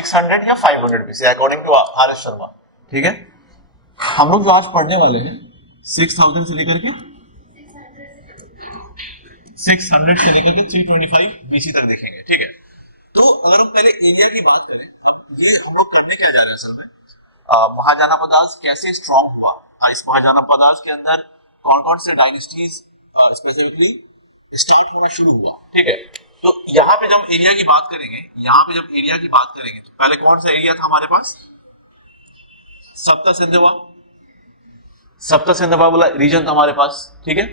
600 या 500 BC according to R S Sharma. ठीक है, हम लोग जो आज पढ़ने वाले हैं 6000 से लेकर के 600 से लेकर के 325 BC तक देखेंगे। ठीक है, तो अगर हम पहले एरिया की बात करें, अब ये हम लोग करने क्या जा रहे हैं असल में, महाजानापदास कैसे स्ट्रॉन्ग हुआ, इस महाजानापदास के अंदर कौन कौन से डायनेस्टीज स्पेसिफिकली स्टार्ट होना शुरू हुआ। ठीक है, तो यहाँ पे जब एरिया की बात करेंगे, यहाँ पे जब एरिया की बात करेंगे तो पहले कौन सा एरिया था हमारे पास, सप्त सिंधवा, सप्त सिंधवा वाला रीजन था हमारे पास। ठीक है,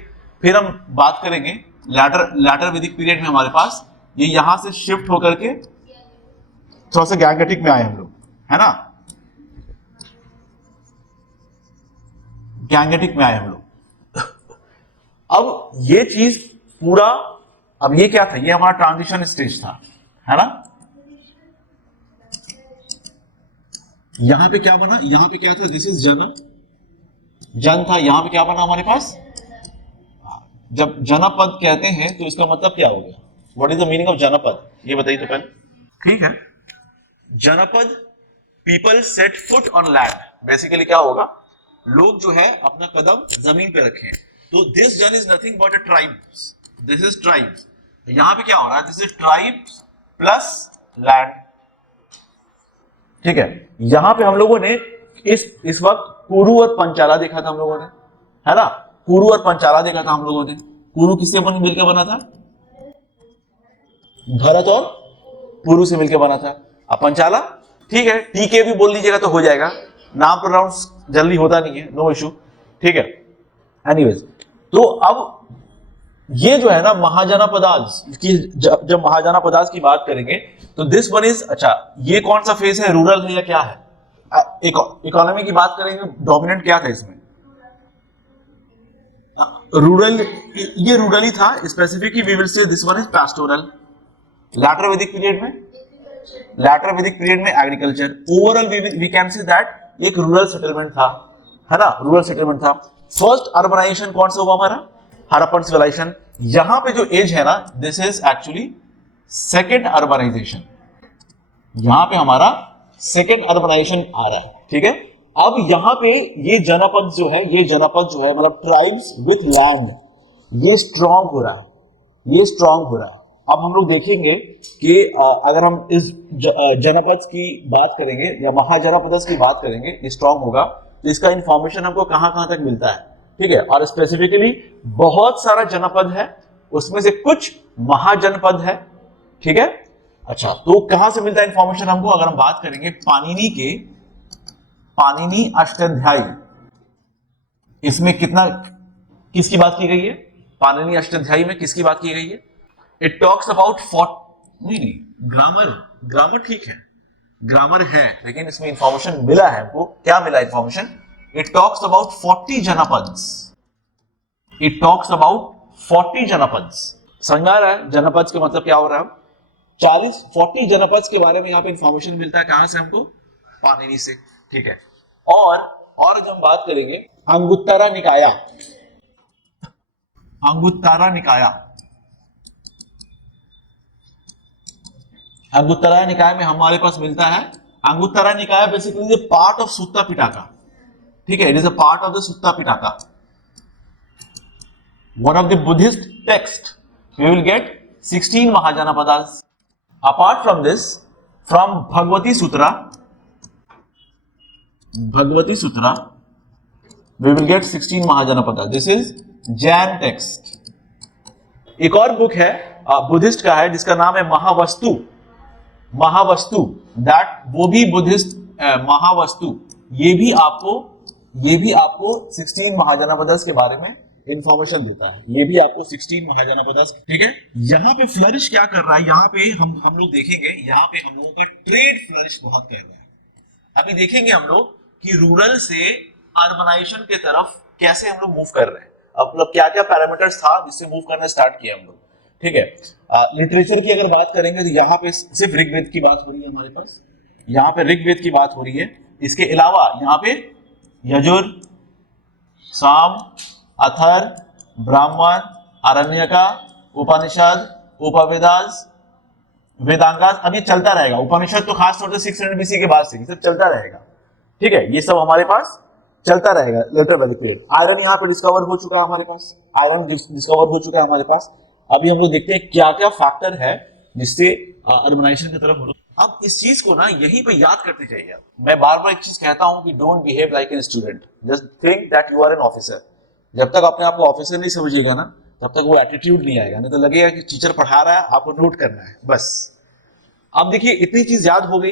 फिर हम बात करेंगे लैटर वैदिक पीरियड में हमारे पास ये यहां से शिफ्ट होकर के थोड़ा सा गैंगेटिक में आए हम लोग, है ना, गैंगेटिक में आए हम लोग। अब ये चीज पूरा, अब ये क्या था, ये हमारा ट्रांजिशन स्टेज था, है ना। यहां पे क्या बना, यहां पे क्या था, दिस इज जन था, यहां पे क्या बना हमारे पास, जब जनपद कहते हैं तो इसका मतलब क्या हो गया, what is the meaning of जनपद, ये बताइए तो पहले। ठीक है, जनपद, people set foot on land, basically क्या होगा, लोग जो है अपना कदम जमीन पे रखें, तो दिस जन is nothing but a tribe, this is tribe. यहां पे क्या हो रहा है, this is tribe plus land. ठीक है, यहां पे हम लोगों ने इस वक्त कुरु और पंचाला देखा था हम लोगों ने, है ना, कुरु और पंचाला देखा था हम लोगों ने। कुरु किससे मिलकर बना था, भरत और पुरु से मिलकर बना था। अब पंचाला, ठीक है, टीके भी बोल लीजिएगा तो हो जाएगा, नाम प्रोनाउंस जल्दी होता नहीं है, नो इशू। ठीक है, एनीवेज, तो अब ये जो है ना महाजनापदास की, जब महाजनापदास की बात करेंगे तो दिस वन इज, अच्छा ये कौन सा फेज है, रूरल है या क्या है, इकोनॉमी की बात करेंगे, डोमिनेंट क्या था इसमें, रूरल, ये रूरल ही था specifically, we will say this one is pastoral. Later Vedic period में, लैटर वैदिक पीरियड में agriculture, overall we can say that एक रूरल सेटलमेंट था, है ना, रूरल सेटलमेंट था। फर्स्ट अर्बनाइजेशन कौन सा हुआ हमारा, हड़प्पन सिविलाइजेशन। यहां पे जो एज है ना, this is actually second urbanisation, यहां पे हमारा सेकेंड अर्बनाइजेशन आ रहा है। ठीक है, अब यहां पे ये जनपद जो है, ये जनपद जो है मतलब ट्राइब्स विथ लैंड, ये स्ट्रांग हो रहा है, ये स्ट्रांग हो रहा है। अब हम लोग देखेंगे कि अगर हम इस जनपद की बात करेंगे या महाजनपद की बात करेंगे, स्ट्रांग होगा तो इसका इंफॉर्मेशन हमको कहां कहां तक मिलता है। ठीक है, और स्पेसिफिकली बहुत सारा जनपद है, उसमें से कुछ महाजनपद है। ठीक है, अच्छा तो कहां से मिलता है इंफॉर्मेशन हमको, अगर हम बात करेंगे पाणिनि के, पाणिनि अष्टाध्यायी, इसमें कितना, किसकी बात की गई है, पाणिनि अष्टाध्यायी में किसकी बात की गई है, इट टॉक्स अबाउट नहीं, ग्रामर ठीक है, ग्रामर है, लेकिन इसमें इंफॉर्मेशन मिला है हमको, क्या मिला information, it talks about 40 janapadas, it talks about 40 janapadas. समझ आ रहा है जनपद का मतलब क्या हो रहा है, 40 जनपद के बारे में यहाँ पे इंफॉर्मेशन मिलता है, कहां से हमको, पाणिनि से। ठीक है, और जब हम बात करेंगे अंगुत्तरा निकाया, अंगुत्तरा निकाया, अंगुत्तरा निकाय में हमारे पास मिलता है, Anguttara Nikaya basically part of Sutta Pitaka. ठीक है, it is a part of the Sutta Pitaka, one of the Buddhist text, we will get 16 Mahajanapadas. Apart from this, from Bhagavati Sutra, Bhagavati Sutra we will get 16 Mahajanapada, this is Jain text. एक और बुक है बुद्धिस्ट का है जिसका नाम है महावस्तु, महावस्तु, दैट वो भी बुद्धिस्ट महावस्तु, ये भी आपको 16 महाजनपदास के बारे में इंफॉर्मेशन देता है, ये भी आपको 16 महाजनपदास। ठीक है, यहाँ पे फ्लरिश क्या कर रहा है, यहाँ पे हम लोग देखेंगे, यहाँ पे हम लोगों का ट्रेड फ्लरिश बहुत कर रहा है। अभी देखेंगे हम लोग कि रूरल से अर्बनाइजेशन के तरफ कैसे हम लोग मूव कर रहे हैं, अब मतलब क्या क्या पैरामीटर्स था जिससे मूव करना स्टार्ट किया हम लोग। ठीक है, लिटरेचर की अगर बात करेंगे तो यहाँ पे सिर्फ ऋग्वेद की बात हो रही है हमारे पास, यहाँ पे ऋग्वेद की बात हो रही है, इसके अलावा यहाँ पे यजुर, साम, अथर, ब्राह्मण, आरण्यका, उपनिषद, उपवेदास, वेदांगा, अब ये चलता रहेगा। उपनिषद तो खास तौर से 600 BC के बाद से ये सब चलता रहेगा, ठीक है, ये सब हमारे पास चलता रहेगा लेटर वैदिक पीरियड। आयरन यहाँ पे डिस्कवर हो चुका है हमारे पास, आयरन डिस्कवर हो चुका है हमारे पास। अभी हम लोग देखते हैं क्या क्या फैक्टर है जिससे अर्बनाइजेशन की तरफ हो। अब इस चीज को ना यहीं पे याद करते जाइए। मैं बार बार एक चीज कहता हूं कि don't behave like an student, just think that you are an officer. जब तक अपने आप को ऑफिसर नहीं समझिएगा ना, तब तक वो एटीट्यूड नहीं आएगा, नहीं तो लगेगा कि टीचर पढ़ा रहा है, आपको नोट करना है बस। अब देखिए इतनी चीज याद हो गई,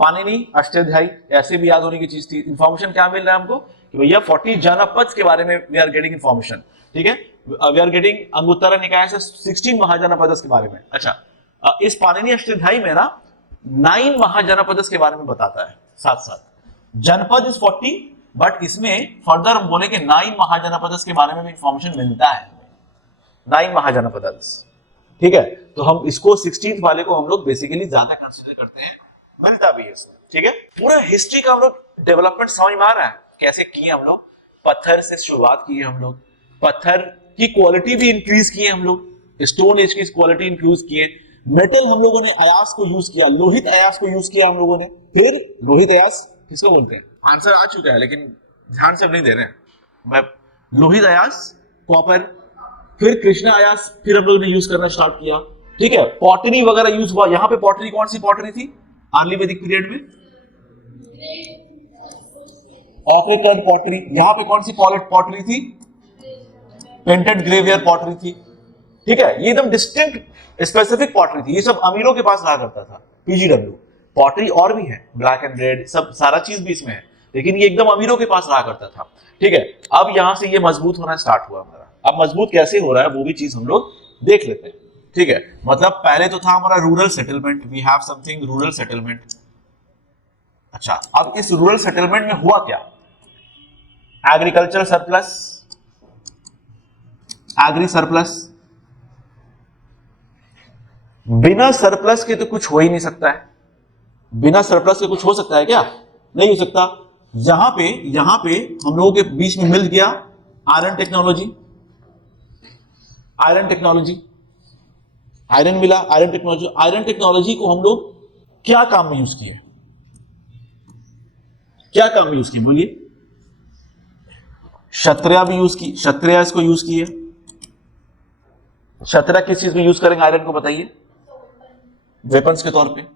पाणिनि अष्टाध्यायी ऐसे भी याद होने की चीज थी। इंफॉर्मेशन क्या मिल रहा है हमको कि भैया 40 जनपद के बारे में वी आर गेटिंग इंफॉर्मेशन, ठीक है। वी आर गेटिंग अंगुत्तर निकाय से 16 महाजनपद के बारे में। अच्छा, इस पाणिनि अष्टाध्यायी में ना 9 महाजनपद के बारे में बताता है साथ साथ। जनपद इज 40, बट इसमें फर्दर हम बोले कि 9 महाजनपद के बारे में भी इंफॉर्मेशन मिलता है, 9 महाजनपद, ठीक है। तो हम इसको 16th वाले को हम लोग बेसिकली ज्यादा कंसीडर करते हैं, मिलता भी है, ठीक है। पूरा हिस्ट्री का हम लोग डेवलपमेंट समझ में आ रहा है कैसे किए हम लोग। पत्थर से शुरुआत की है हम लोग, पत्थर की क्वालिटी भी इंक्रीज की है हम लोग, स्टोन एज की क्वालिटी इंक्रीज की है। मेटल हम लोगों ने अयास को यूज किया, लोहित अयास को यूज किया हम लोगों ने। फिर लोहित अयास किसको बोलते हैं, आंसर आ चुका है लेकिन ध्यान से नहीं दे रहे हैं। मैं लोहित अयास, कॉपर, फिर कृष्णा अयास फिर हम लोगों ने यूज करना स्टार्ट किया, ठीक है। पॉटरी वगैरह यूज हुआ। यहाँ पे पॉटरी कौन सी पॉटरी थी अर्ली वैदिक पीरियड में, ऑक्रेटन पॉटरी। यहाँ पे कौन सी पॉटरी थी, पेंटेड ग्रेवियर पॉटरी थी, ठीक है। ये एकदम डिस्टिंक्ट स्पेसिफिक पॉटरी थी, ये सब अमीरों के पास रहा करता था। पीजीडब्ल्यू पॉटरी और भी है, ब्लैक एंड रेड सब सारा चीज भी इसमें है, लेकिन ये एकदम अमीरों के पास रहा करता था, ठीक है। अब यहां से ये मजबूत होना स्टार्ट हुआ हमारा। अब मजबूत कैसे हो रहा है वो भी चीज हम लोग देख लेते हैं, ठीक है। मतलब पहले तो था हमारा rural settlement, we have something rural settlement. अच्छा, अब इस रूरल सेटलमेंट में हुआ क्या, एग्रीकल्चर सरप्लस, एग्री सरप्लस। बिना सरप्लस के तो कुछ हो ही नहीं सकता है, बिना सरप्लस के कुछ हो सकता है क्या, नहीं हो सकता। यहां पे हम लोगों के बीच में मिल गया iron technology, iron technology, iron मिला, आयरन टेक्नोलॉजी। आयरन टेक्नोलॉजी को हम लोग क्या काम में यूज किए, क्या काम में यूज किए बोलिए। क्षत्रिया भी यूज की, क्षत्रिया इसको यूज किए। क्षत्रिया किस चीज में यूज करेंगे आयरन को बताइए, वेपन्स के तौर पे।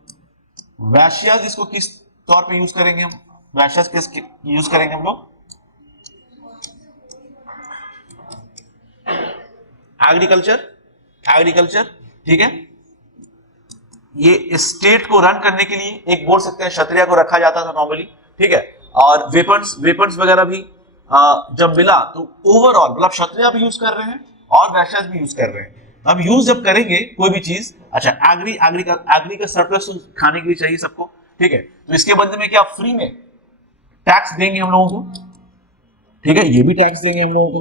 वैश्यास इसको किस तौर पे यूज करेंगे हम, वैश्यास किस यूज करेंगे हम लोग, एग्रीकल्चर, एग्रीकल्चर, ठीक है। ये स्टेट को रन करने के लिए एक बोल सकते हैं क्षत्रिय को रखा जाता था नॉर्मली, ठीक है। और वेपन्स वगैरह भी जब मिला तो ओवरऑल मतलब क्षत्रिय भी यूज कर रहे हैं और वैश्यास भी यूज कर रहे हैं। अब यूज जब करेंगे कोई भी चीज, अच्छा एग्री का सरप्लस तो खाने के लिए चाहिए सबको, ठीक है। तो इसके बदले में क्या फ्री में टैक्स देंगे हम लोगों को, ठीक है, ये भी टैक्स देंगे हम लोगों को,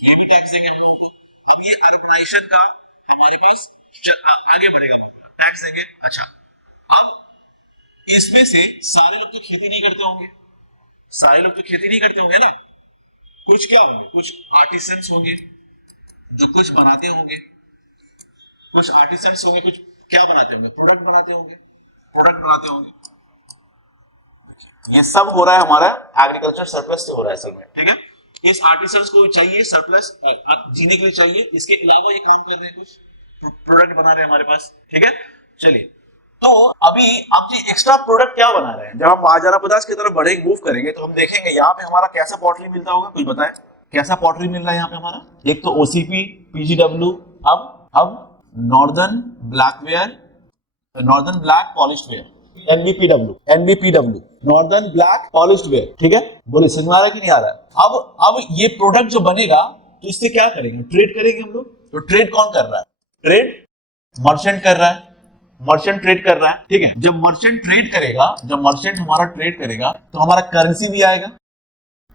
ये भी टैक्स देंगे हम लोगों को। अब ये अर्बनाइजेशन का हमारे पास आगे बढ़ेगा, मतलब टैक्स देंगे। अच्छा, अब इसमें से सारे लोग तो खेती नहीं करते होंगे, सारे लोग तो खेती नहीं करते होंगे ना, कुछ क्या होंगे, कुछ आर्टिसंस होंगे जो कुछ बनाते होंगे, कुछ आर्टिसंस होंगे, कुछ क्या बनाते होंगे, प्रोडक्ट बनाते होंगे, प्रोडक्ट बनाते होंगे। ये सब हो रहा है हमारा एग्रीकल्चर सरप्लस से हो रहा है असल में, ठीक है। इस आर्टिसंस को चाहिए सरप्लस जीने के लिए चाहिए, इसके अलावा ये काम कर रहे हैं, कुछ प्रोडक्ट बना रहे हैं हमारे पास, ठीक है। चलिए, तो अभी आप जी एक्स्ट्रा प्रोडक्ट क्या बना रहे हैं, जब हम महाजनपद की तरफ बढ़ेंगे, मूव करेंगे तो हम देखेंगे यहाँ पे हमारा कैसा पॉटरी मिलता होगा, कुछ बताएं कैसा पॉटरी मिल रहा है यहाँ पे हमारा। एक तो ओसीपी, पीजीडब्ल्यू, अब northern ब्लैकवेयर, northern black polished where, एनबीपीडब्ल्यू, northern black polished where, ठीक है। बोले समझ में आ रहा है कि नहीं आ रहा है। अब ये प्रोडक्ट जो बनेगा तो इससे क्या करेंगे, ट्रेड करेंगे हम लोग। तो ट्रेड कौन कर रहा है, ट्रेड मर्चेंट कर रहा है, मर्चेंट ट्रेड कर रहा है, ठीक है। जब मर्चेंट ट्रेड करेगा, जब मर्चेंट हमारा ट्रेड करेगा तो हमारा करेंसी भी आएगा,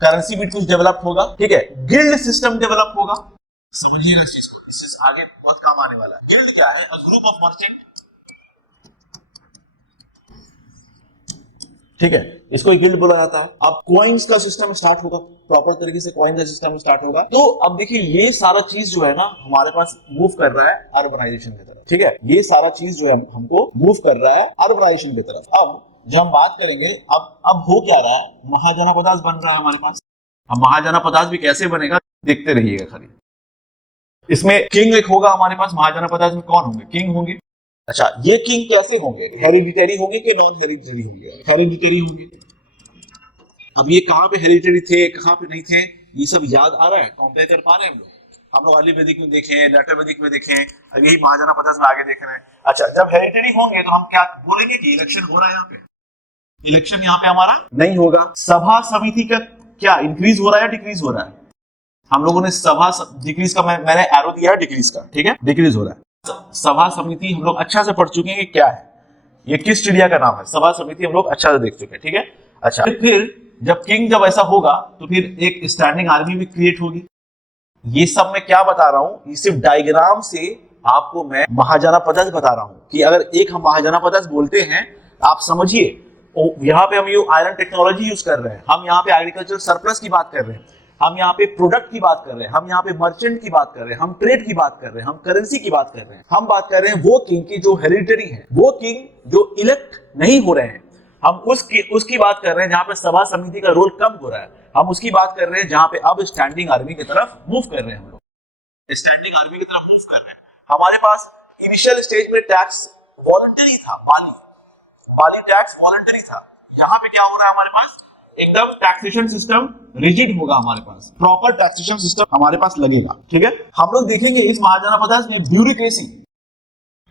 करेंसी भी कुछ डेवलप होगा, ठीक है। गिल्ड सिस्टम डेवलप होगा, समझिएगा इस चीज को, इससे आगे बहुत काम आने वाला है। गिल्ड क्या है, अ ग्रुप ऑफ मर्चेंट, ठीक है, इसको गिल्ड बोला जाता है। अब कॉइन्स का सिस्टम स्टार्ट होगा, प्रॉपर तरीके से कॉइन का सिस्टम स्टार्ट होगा। तो अब देखिए ये सारा चीज जो है ना हमारे पास मूव कर रहा है अर्बनाइजेशन की तरफ, ठीक है, ये सारा चीज जो है हमको मूव कर रहा है अर्बनाइजेशन की तरफ। अब जब हम बात करेंगे अब हो क्या रहा है, महाजनापदास बन रहा है हमारे पास। अब महाजनापदास भी कैसे बनेगा देखते रहिएगा खाली। इसमें किंग एक होगा हमारे पास, महाजनापदास में कौन होंगे, किंग होंगे। अच्छा, ये किंग कैसे होंगे, हेरिडिटरी होंगे कि नॉन हेरिडिटरी होंगे, हेरिडिटरी होंगे। अब ये कहां पे हेरिडिटरी थे कहां पे नहीं थे ये सब याद आ रहा है, कंपेयर कर पा रहे हैं हम लोग अली वैदिक में देखें, लेटर वैदिक में देखें, अब यही महाजनापदास में आगे देख रहे हैं। अच्छा, जब हेरिडिटरी होंगे तो हम क्या बोलेंगे कि इलेक्शन हो रहा है, यहाँ पे इलेक्शन यहाँ पे हमारा नहीं होगा। सभा समिति का क्या इंक्रीज हो रहा है डिक्रीज हो रहा है, हम लोगों ने सभा डिक्रीज का मैंने एरो दिया है डिक्रीज का, ठीक है, डिक्रीज हो रहा है। सभा समिति हम लोग अच्छा से पढ़ चुके हैं कि क्या है, ये किस चिड़िया का नाम है, सभा समिति हम लोग अच्छा से देख चुके हैं, ठीक है। अच्छा, फिर जब किंग जब ऐसा होगा तो फिर एक स्टैंडिंग आर्मी भी क्रिएट होगी। ये सब मैं क्या बता रहा हूं, ये सिर्फ डायग्राम से आपको मैं महाजनापदास बता रहा हूं कि अगर एक हम महाजनापदास बोलते हैं आप समझिए, यहाँ पे हम ये आयरन टेक्नोलॉजी यूज कर रहे हैं, हम यहाँ पे एग्रीकल्चर सरप्लस की बात कर रहे हैं, हम यहाँ पे प्रोडक्ट की बात कर रहे हैं, हम यहाँ पे मर्चेंट की बात कर रहे हैं, हम ट्रेड की बात कर रहे हैं, हम करेंसी की बात कर रहे हैं, हम बात कर रहे हैं वो किंग की जो हेरिडिटरी है, वो किंग जो इलेक्ट नहीं हो रहे हैं, हम उसकी बात कर रहे हैं जहां पे सभा समिति का रोल कम हो रहा है, हम उसकी बात कर रहे हैं जहां पे अब स्टैंडिंग आर्मी की तरफ मूव कर रहे हैं, हम लोग स्टैंडिंग आर्मी की तरफ मूव कर रहे हैं। हमारे पास इनिशियल स्टेज में टैक्स वॉलंटरी था, बाली टैक्स वॉलंटरी था, यहाँ पे क्या हो रहा है हमारे पास एकदम टैक्सेशन सिस्टम रिजिड होगा, हमारे पास प्रॉपर टैक्सेशन सिस्टम हमारे पास लगेगा, ठीक है। हम लोग देखेंगे इस महाजनापदास में ब्यूरोक्रेसी,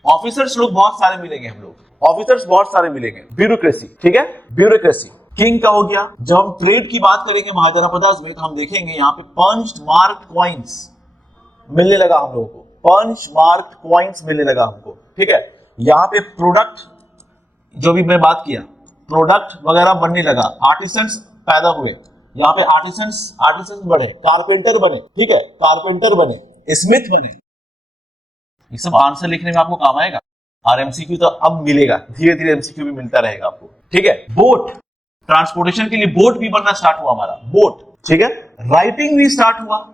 ऑफिसर्स लोग बहुत सारे मिलेंगे, हम लोग ऑफिसर्स बहुत सारे मिलेंगे, ब्यूरोक्रेसी, ठीक है, ब्यूरोक्रेसी किंग का हो गया। जब हम ट्रेड की बात करेंगे महाजनापदास में तो हम देखेंगे यहाँ पे पंच मार्क कॉइन्स मिलने लगा हम लोगों को, पंच मार्क कॉइन्स मिलने लगा हमको, ठीक है। यहाँ पे प्रोडक्ट जो भी मैं बात किया, प्रोडक्ट वगैरह बनने लगा, आर्टिसंस पैदा हुए, यहाँ पे आर्टिसंस बने, कारपेंटर बने, ठीक है, कारपेंटर बने, स्मिथ बने। ये सब आंसर लिखने में आपको काम आएगा, और एमसीक्यू तो अब मिलेगा, धीरे धीरे एमसीक्यू भी मिलता रहेगा आपको, ठीक है। बोट, ट्रांसपोर्टेशन के लिए बोट भी बनना स्टार्ट हुआ हमारा, बोट, ठीक है। राइटिंग भी स्टार्ट हुआ,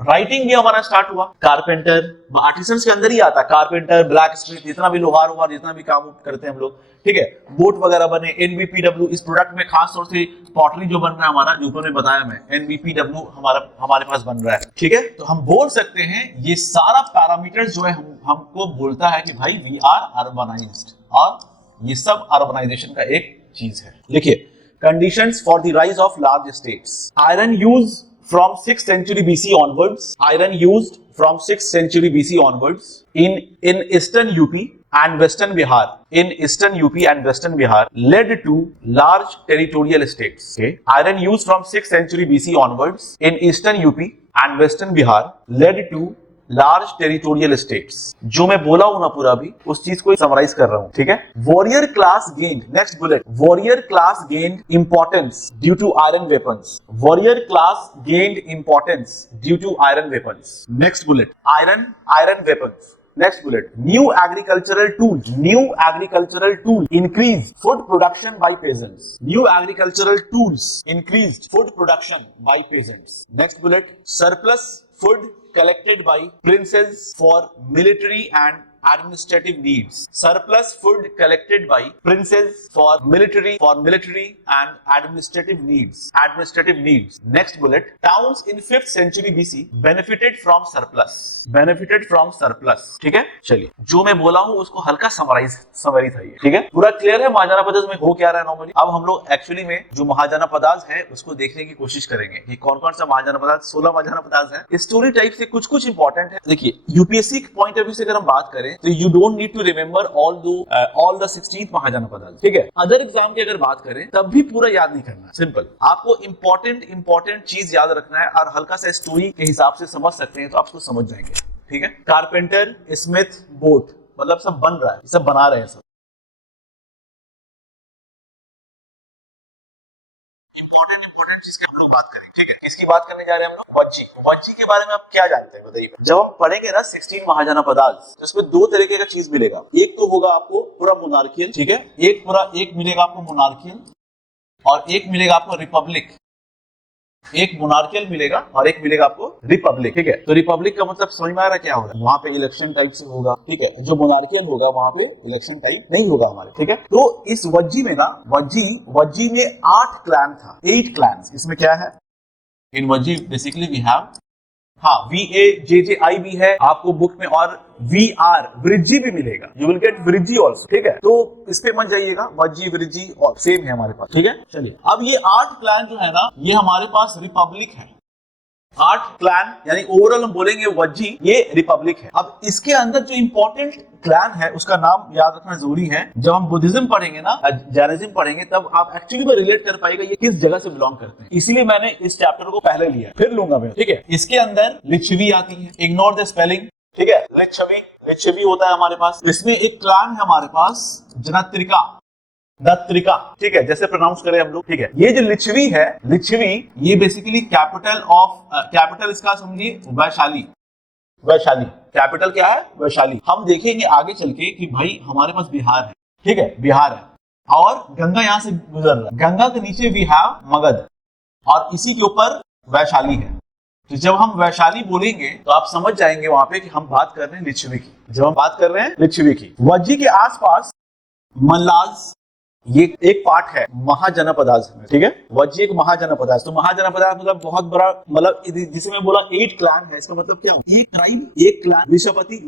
राइटिंग भी हमारा स्टार्ट हुआ। कारपेंटर आर्टिसंस के अंदर ही आता, कारपेंटर, ब्लैक स्मिथ, जितना भी लोहार हुआ, जितना भी काम करते हैं हम लोग, ठीक है, बोट वगैरह बने। एनबीपीडब्ल्यू इस प्रोडक्ट में खास तौर से पॉटरी जो बन रहा है हमारा, जो ऊपर में बताया मैं, एनबीपीडब्ल्यू हमारे पास बन रहा है, ठीक है। तो हम बोल सकते हैं ये सारा पैरामीटर्स जो है हमको बोलता है कि भाई वी आर अर्बनाइज्ड, और ये सब अर्बनाइजेशन का एक चीज है। देखिए, conditions for the rise of large states, iron use from 6th century BC onwards, iron used from 6th century BC onwards in eastern UP and western Bihar, in eastern UP and western Bihar led to large territorial states. Okay, iron used from 6th century BC onwards in eastern UP and western Bihar led to large territorial states. जो मैं बोला हूं ना पूरा अभी उस चीज को समराइज कर रहा हूं, ठीक है। Warrior class gained, next bullet, warrior class gained importance due to iron weapons, warrior class gained importance due to iron weapons. Next bullet, iron weapons. Next bullet, new agricultural tool increased food production by peasants. New agricultural tools increased food production by peasants. Next bullet, surplus food collected by princes for military and administrative needs. Surplus food collected by princes for military and administrative needs. Next bullet, towns in 5th century BC benefited from surplus. ठीक है। चलिए, जो मैं बोला हूं उसको हल्का summary था ये, ठीक है। पूरा क्लियर है महाजनापदास में हो क्या रहा है नॉर्मली। अब हम लोग एक्चुअली में जो महाजनापदास है उसको देखने की कोशिश करेंगे कि कौन कौन सा महाजनापदास, 16 महाजनापदास है। स्टोरी टाइप से कुछ इंपॉर्टेंट है। देखिए, यूपीएससी के पॉइंट ऑफ व्यू से अगर हम बात करें तो you don't need to remember all the 16th Mahajanapadas, ठीक है। अदर एग्जाम की अगर बात करें तब भी पूरा याद नहीं करना, सिंपल। आपको इंपॉर्टेंट चीज याद रखना है और हल्का सा स्टोरी के हिसाब से समझ सकते हैं तो आप उसको समझ जाएंगे, ठीक है। कारपेंटर, स्मिथ, बोट, मतलब सब बन रहा है, सब बना रहे हैं सब। इंपॉर्टेंट इंपॉर्टेंट चीज की हम लोग बात करेंगे, ठीक है। किसकी बात करने जा रहे हैं हम लोग? वज्जी। वज्जी के बारे में आप क्या जानते हैं बताइए। जब हम पढ़ेंगे ना 16 महाजनपदास, तो इसमें दो तरीके का चीज मिलेगा। एक तो होगा आपको पूरा मोनार्कियल, ठीक है, एक मिलेगा आपको मोनार्कियल और एक मिलेगा आपको रिपब्लिक। एक मोनार्कियल मिलेगा और एक मिलेगा आपको रिपब्लिक, ठीक है। तो रिपब्लिक का मतलब समझ में आ रहा है क्या होगा? वहां पे इलेक्शन टाइप से होगा, ठीक है। जो मोनार्कियल होगा वहां पे इलेक्शन टाइप नहीं होगा हमारे, ठीक है। तो इस वज्जी में ना, वज्जी में 8 क्लैन था, 8 क्लैंस। इसमें क्या है इन वज्जी? बेसिकली वी हैव, हाँ, VAJJI भी है आपको बुक में, और VR वृज्जी भी मिलेगा। You will get Vrijji also, ठीक है। तो इस पे मत जाइएगा, वज्जी वृज्जी और सेम है हमारे पास, ठीक है। चलिए, अब ये 8 क्लैन जो है ना, ये हमारे पास रिपब्लिक है। 8 क्लैन यानी ओवरऑल हम बोलेंगे वज्जी, ये रिपब्लिक है। अब इसके अंदर जो इंपॉर्टेंट क्लैन है उसका नाम याद रखना जरूरी है। जब हम बुद्धिज्म पढ़ेंगे ना, जैनिज्म पढ़ेंगे, तब आप एक्चुअली में रिलेट कर पाएगा ये किस जगह से बिलोंग करते हैं। इसीलिए मैंने इस चैप्टर को पहले लिया, फिर लूंगा मैं, ठीक है। इसके अंदर लिच्छवी आती है, इग्नोर द स्पेलिंग, ठीक है। लिच्छवी होता है हमारे पास। इसमें एक क्लैन है हमारे पास जनत्रिका, ठीक है, जैसे प्रोनाउंस करें हम लोग, ठीक है। ये जो लिच्छवी है, ये बेसिकली कैपिटल इसका समझिए वैशाली। कैपिटल क्या है? वैशाली। हम देखेंगे आगे चल के कि भाई हमारे पास बिहार है, ठीक है, बिहार है, और गंगा यहां से गुजर रहा है। गंगा के नीचे वी हैव मगध, और इसी के ऊपर वैशाली है। तो जब हम वैशाली बोलेंगे तो आप समझ जाएंगे वहां पे कि हम बात कर रहे हैं लिच्छवी की। जब हम बात कर रहे हैं लिच्छवी की, वज्जी के आसपास मल्लाज, ये एक पार्ट है महाजनपदास में, ठीक है। वज्जी एक महाजनपदास। तो महाजनपदास मतलब बहुत बड़ा, मतलब जिसे मैं बोला 8 क्लैन है, इसका मतलब क्या? एक ट्राइब, एक क्लैन,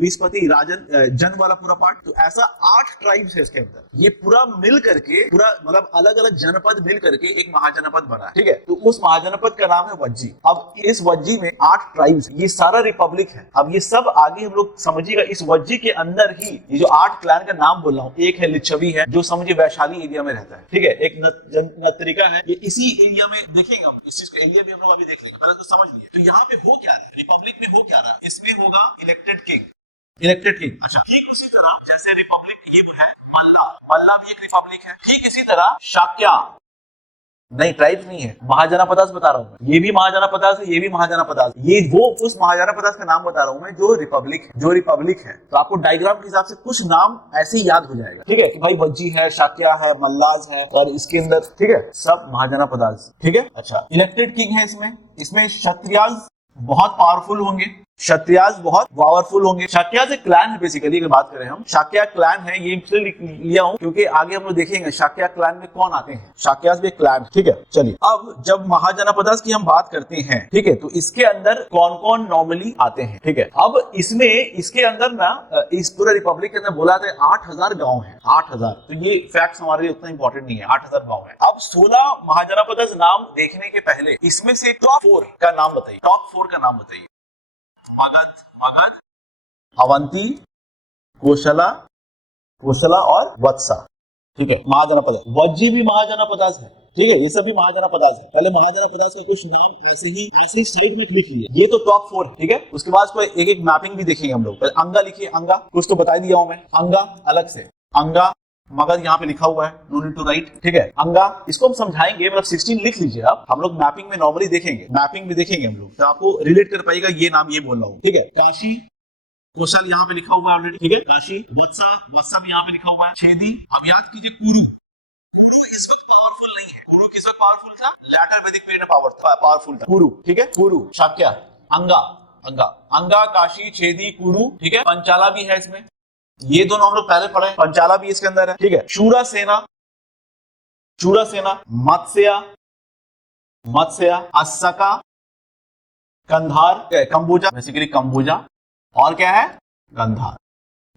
विस्पति, राजन, जन वाला पूरा पार्ट। तो ऐसा 8 ट्राइब्स है इसके अंदर। ये पूरा मिल करके, पूरा मतलब अलग अलग जनपद मिल करके एक महाजनपद बना है, ठीक है। तो उस महाजनपद का नाम है वज्जी। अब इस वज्जी में 8 ट्राइब्स, ये सारा रिपब्लिक है। अब ये सब आगे हम लोग समझिएगा, इस वज्जी के अंदर ही ये जो 8 क्लैन का नाम बोल रहा हूँ, एक है लिच्छवी है जो समझिए वैशाली एरिया में रहता है, ठीक है। एक नत्रिका है, ये इसी एरिया में देखेंगे हम, इस चीज को एरिया भी हम लोग अभी देख लेंगे, पहले तो समझ लिए। तो यहाँ पे हो क्या रहा है, रिपब्लिक में हो क्या रहा है? इसमें होगा इलेक्टेड किंग। अच्छा, ठीक उसी तरह जैसे रिपब्लिक ये है, मल्ला भी एक रिपब्लिक है। ठीक इसी तरह शाक्या, नहीं ट्राइब्स नहीं है, महाजनपदास बता रहा हूं मैं। ये भी महाजनपदास है, ये भी महाजनपदास। ये वो उस महाजनपदास का नाम बता रहा हूं मैं जो रिपब्लिक है। तो आपको डायग्राम के हिसाब से कुछ नाम ऐसे ही याद हो जाएगा, ठीक है, कि भाई वज्जी है, शाक्या है, मल्लाज है, और इसके अंदर, ठीक है, सब महाजनपदास, ठीक है। अच्छा, इलेक्टेड किंग है इसमें क्षत्रियाज बहुत पावरफुल होंगे, क्षत्रियाज बहुत पावरफुल होंगे। शाक्याज एक क्लैन है बेसिकली, अगर बात करें हम, शाक्या क्लैन है, ये इसलिए लिया हूं क्योंकि आगे हम लोग देखेंगे शाक्या क्लैन में कौन आते हैं। शाक्याज भी एक क्लैन, ठीक है। चलिए, अब जब महाजनपदास की हम बात करते हैं, ठीक है, तो इसके अंदर कौन कौन नॉर्मली आते हैं, ठीक है। अब इसके अंदर ना, इस पूरे रिपब्लिक के अंदर बोला था 8000 गांव है, 8000। तो ये फैक्ट हमारे लिए उतना इंपॉर्टेंट नहीं है, 8000 गांव है। अब 16 महाजनपदास नाम देखने के पहले इसमें से टॉप 4 का नाम बताइए। मगध, अवंती, कोशला और वत्सा, ठीक है, महाजनपदास। वज्जी भी महाजनपदास है, ठीक है, ये सभी महाजनपदास है। पहले महाजनपदास का कुछ नाम ऐसे ही साइड में लिख लिए, ये तो टॉप 4 है, ठीक है। उसके बाद कोई एक मैपिंग भी देखेंगे हम लोग। अंगा लिखिए, अंगा कुछ तो बता दिया हूं मैं, अंगा अलग से, अंगा मगध यहाँ पे लिखा हुआ है, नो नीड टू राइट, ठीक है। अंगा इसको हम समझाएंगे, मतलब 16 लिख लीजिए आप, हम लोग मैपिंग में नॉर्मली देखेंगे, हम लोग, तो आपको रिलेट कर पाएगा ये नाम ये बोल रहा हूँ, ठीक है। काशी, कौशल यहाँ पे लिखा हुआ है ऑलरेडी, ठीक है। काशी, वत्सा भी यहाँ पे लिखा हुआ है। छेदी, अब याद कीजिए कुरु इस वक्त पावरफुल नहीं है। कुरु किस वक्त पावरफुल था? लेटर वैदिक पीरियड में पावरफुल था कुरु, ठीक है। कुरु, शाक्या, अंगा, काशी, छेदी, कुरु, ठीक है। पंचाला भी है इसमें, ये दोनों हम लोग पहले पढ़े, पंचाला भी इसके अंदर है, ठीक है। शूरा सेना, मत्स्या, अस्सका, कंधार, कंबोजा, बेसिकली कंबोजा, और क्या है? गंधार।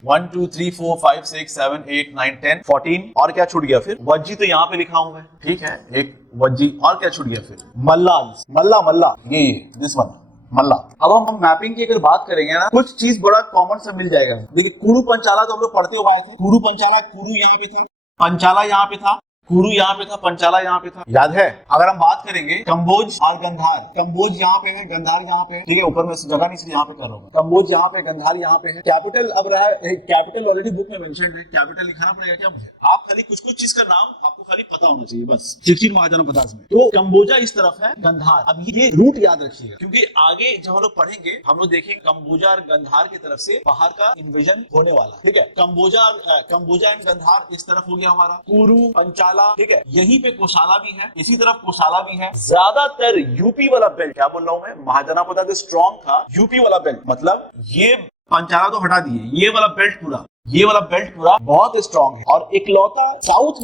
1 2 3 4 5 6 7 8 9 10 14, और क्या छूट गया फिर? वज्जी तो यहाँ पे लिखा हूं मैं, ठीक है, एक वज्जी, और क्या छूट गया फिर? मल्ला, ये दिस वन, मल्ला। अब हम मैपिंग की अगर बात करेंगे ना, कुछ चीज बड़ा कॉमन से मिल जाएगा। देखिए, कुरु पंचाला तो हम लोग पढ़ते हुए आए थे, कुरु पंचाला, कुरु यहाँ पे था, पंचाला यहाँ पे था, कुरु यहाँ पे था, पंचाला यहाँ पे था, याद है। अगर हम बात करेंगे कंबोज और गंधार, कंबोज यहाँ पे है, गंधार यहाँ पे है, ठीक है। ऊपर में जगह नहीं इसलिए यहाँ पे कर रहा हूँ, कंबोज यहाँ पे, गंधार यहाँ पे है। कैपिटल अब रहा है, कैपिटल ऑलरेडी बुक में मेंशन है, कैपिटल लिखाना पड़ेगा क्या मुझे? आप खाली कुछ कुछ चीज का नाम आपको खाली पता होना चाहिए बस। 16 महाजनपदास में तो कंबोजा इस तरफ है, गंधार। अब ये रूट याद रखिएगा क्योंकि आगे जब हम लोग पढ़ेंगे हम लोग देखेंगे कंबोजा और गंधार की तरफ से बाहर का इन्वेजन होने वाला, ठीक है। कंबोजा एंड गंधार इस तरफ हो गया हमारा, कुरु, पंचाला, ठीक है। यहीं पे कोशाला भी है, इसी तरफ कोशाला भी है। ज्यादातर यूपी वाला बेल्ट, क्या बोल रहा हूं मैं, महाजनापदा जो स्ट्रॉन्ग था, यूपी वाला बेल्ट, मतलब ये पंचाला तो हटा दिए, ये वाला बेल्ट पूरा, ये वाला बेल्ट पूरा बहुत स्ट्रॉन्ग है। और इकलौता साउथ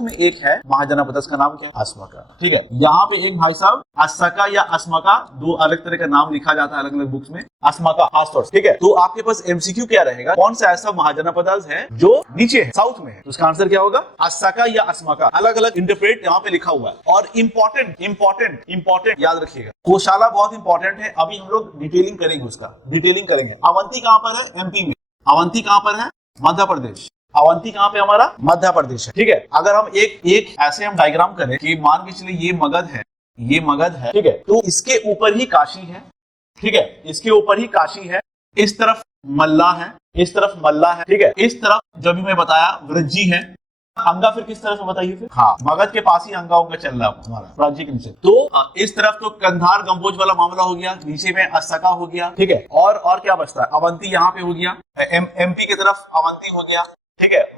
में एक है महाजनापदा, का नाम क्या है? अस्मका, ठीक है। यहाँ पे एक भाई साहब अस्सका या अस्मका, दो अलग तरह का नाम लिखा जाता है अलग अलग बुक्स में, अस्मका खासतौर से, ठीक है। तो आपके पास एमसीक्यू क्या रहेगा, कौन सा ऐसा महाजनापदा है जो नीचे है, साउथ में है, तो उसका आंसर क्या होगा? अस्सका या अस्मका। अलग अलग इंटरप्रेट यहाँ पे लिखा हुआ है। और इंपॉर्टेंट याद रखिएगा, कोशाला बहुत इंपॉर्टेंट है, अभी हम लोग डिटेलिंग करेंगे उसका, डिटेलिंग करेंगे। अवंती कहाँ पर है? एमपी में। अवंती कहां पर है? मध्य प्रदेश। अवंती कहां पे हमारा? मध्य प्रदेश है, ठीक है। अगर हम एक ऐसे हम डायग्राम करें कि मान के चलिए ये मगध है, ये मगध है, ठीक है, तो इसके ऊपर ही काशी है, ठीक है, इसके ऊपर ही काशी है। इस तरफ मल्ला है, इस तरफ मल्ला है, ठीक है। इस तरफ जो भी मैं बताया वृज्जी है। अंगा फिर किस तरफ से बताइए फिर? हाँ, मगध के पास ही अंगा उंगा चल रहा है हमारा राज्य के नीचे। तो इस तरफ तो कंधार गंभोज वाला मामला हो गया, नीचे में अस्सका हो गया, ठीक है। और क्या बचता है? अवंती यहाँ पे हो गया, एमपी की तरफ अवंती हो गया, ठीक है।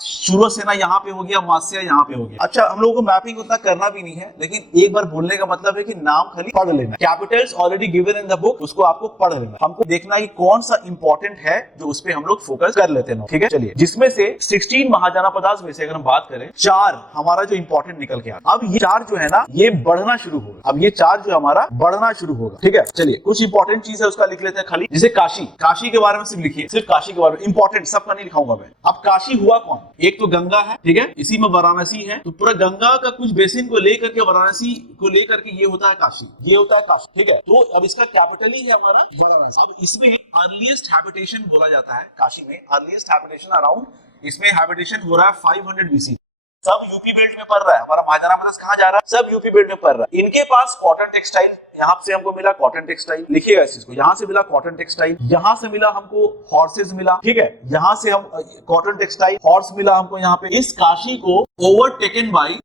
शुरू सेना यहाँ पे हो गया, मात्स्या यहाँ पे हो गया। अच्छा, हम लोगों को मैपिंग उतना करना भी नहीं है, लेकिन एक बार बोलने का मतलब है कि नाम खाली पढ़ लेना। Capitals already given in the book, उसको आपको पढ़ लेना। हमको देखना है कि कौन सा इंपॉर्टेंट है जो उस पे हम लोग फोकस कर लेते हैं, ठीक है। चलिए, जिसमें से 16 महाजनापदास में से अगर हम बात करें, 4 हमारा जो इंपॉर्टेंट निकल के आता। अब ये 4 जो है ना, ये बढ़ना शुरू होगा। अब ये 4 जो हमारा बढ़ना शुरू होगा, ठीक है। चलिए, कुछ इंपॉर्टेंट चीज है उसका लिख लेते हैं खाली, जैसे काशी के बारे में सिर्फ लिखिए, सिर्फ काशी के बारे में, इंपॉर्टेंट, सबका नहीं लिखाऊंगा मैं। अब काशी हुआ कौन? एक तो गंगा है, ठीक है, इसी में वाराणसी है, तो पूरा गंगा का कुछ बेसिन को लेकर के वाराणसी को लेकर के ये होता है काशी, ये होता है काशी, ठीक है। तो अब इसका कैपिटल ही है हमारा वाराणसी। अब इसमें अर्लीस्ट हैबिटेशन बोला जाता है, काशी में अर्लीस्ट हैबिटेशन अराउंड, इसमें हैबिटेशन हो रहा है 500 BC। सब यूपी बेल्ट में पड़ रहा है, हमारा महाजनापदा कहाँ जा रहा है? सब यूपी बेल्ट में पड़ रहा है। इनके पास कॉटन टेक्सटाइल, यहाँ से हमको मिला कॉटन टेक्सटाइल, लिखिएगा इस चीज को, यहाँ से मिला कॉटन टेक्सटाइल, यहाँ से मिला हमको हॉर्सेज मिला, ठीक है। यहाँ से हम कॉटन टेक्सटाइल, हॉर्स मिला हमको यहाँ पे। इस काशी को ओवरटेकन बाय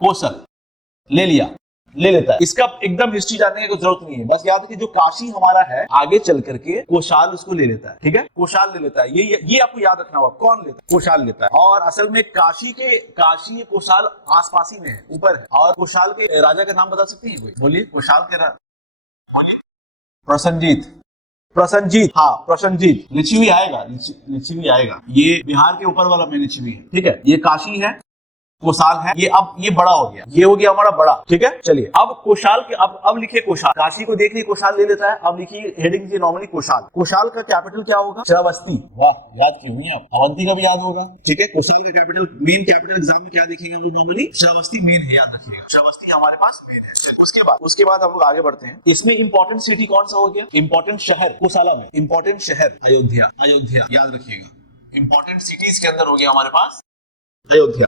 कोसल ले लेता है। इसका एकदम हिस्ट्री जानने की जरूरत नहीं है, बस याद है कि जो काशी हमारा है आगे चल करके कोशाल उसको ले लेता है, ठीक है, कोशाल ले लेता है। ये आपको याद रखना होगा, कौन लेता है? कोशाल लेता है। और असल में काशी कोशाल आसपास ही में है, ऊपर है। और कोशाल के राजा का नाम बता सकते हैं कोई? बोलिए, कोशाल के बोलिए। प्रसन्नजीत, हाँ, प्रसन्नजीत। लिच्छवी आएगा, ये बिहार के ऊपर वाला में लिच्छवी है, ठीक है। ये काशी है, कोशाल है, ये बड़ा हो गया, ये हो गया हमारा बड़ा, ठीक है। चलिए, अब कोशाल के अब लिखिए कोशाल, काशी को देख लिया, कोशाल ले लेता है। अब लिखिए हेडिंग की नॉर्मली कोशाल का कैपिटल क्या होगा? श्रावस्ती। वाह, याद क्यों हुई आप? अवंती का भी याद होगा, ठीक है। कोशाल का कैपिटल, मेन कैपिटल एग्जाम में क्या देखेंगे हम लोग? नॉर्मली श्रावस्ती मेन है, याद रखिएगा, श्रावस्ती हमारे पास मेन है। उसके बाद हम लोग आगे बढ़ते हैं। इसमें इंपॉर्टेंट सिटी कौन सा हो गया? इंपॉर्टेंट शहर कोशाला में, इंपॉर्टेंट शहर अयोध्या, याद रखिएगा। इंपॉर्टेंट सिटीज के अंदर हो गया हमारे पास अयोध्या।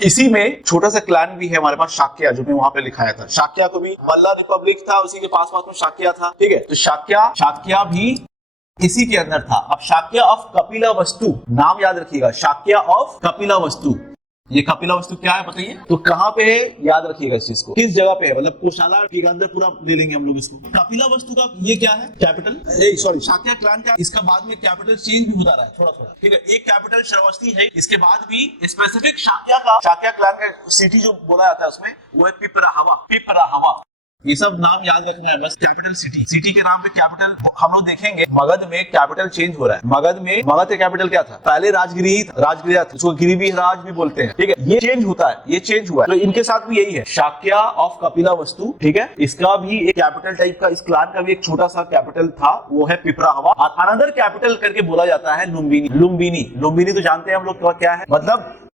इसी में छोटा सा क्लैन भी है हमारे पास, शाक्या, जो मैं वहां पे लिखाया था। शाक्या को भी, मल्ला रिपब्लिक था, उसी के पास में शाक्या था, ठीक है। तो शाक्या भी इसी के अंदर था। अब शाक्या ऑफ कपिलावस्तु, नाम याद रखिएगा, शाक्या ऑफ कपिलावस्तु। ये कपिलावस्तु क्या है बताइए? तो कहाँ पे है, याद रखिएगा इस चीज को, किस जगह पे है, मतलब कोशाला के अंदर पूरा ले लेंगे हम लोग इसको। कपिलावस्तु का ये क्या है? कैपिटल, सॉरी, शाक्या क्लैन का। इसका बाद में कैपिटल चेंज भी होता रहा है थोड़ा, ठीक है। एक कैपिटल श्रावस्ती है, इसके बाद भी स्पेसिफिक शाक्या क्लैन का सिटी जो बोला जाता है उसमें, वो है पिपराहवा। ये सब नाम याद रखना है बस। कैपिटल सिटी के नाम पे कैपिटल हम लोग देखेंगे। मगध में कैपिटल चेंज हो रहा है। मगध का कैपिटल क्या था? पहले राजगिरी था, उसको गिरिवीराज भी बोलते हैं, ठीक है। ये चेंज हुआ है, तो इनके साथ भी यही है, शाक्या ऑफ कपिलावस्तु, ठीक है। इसका भी एक कैपिटल टाइप का, इस क्लान का भी एक छोटा सा कैपिटल था, वो है पिपराहवा। और अनदर कैपिटल करके बोला जाता है लुम्बिनी तो जानते हैं हम लोग क्या है, मतलब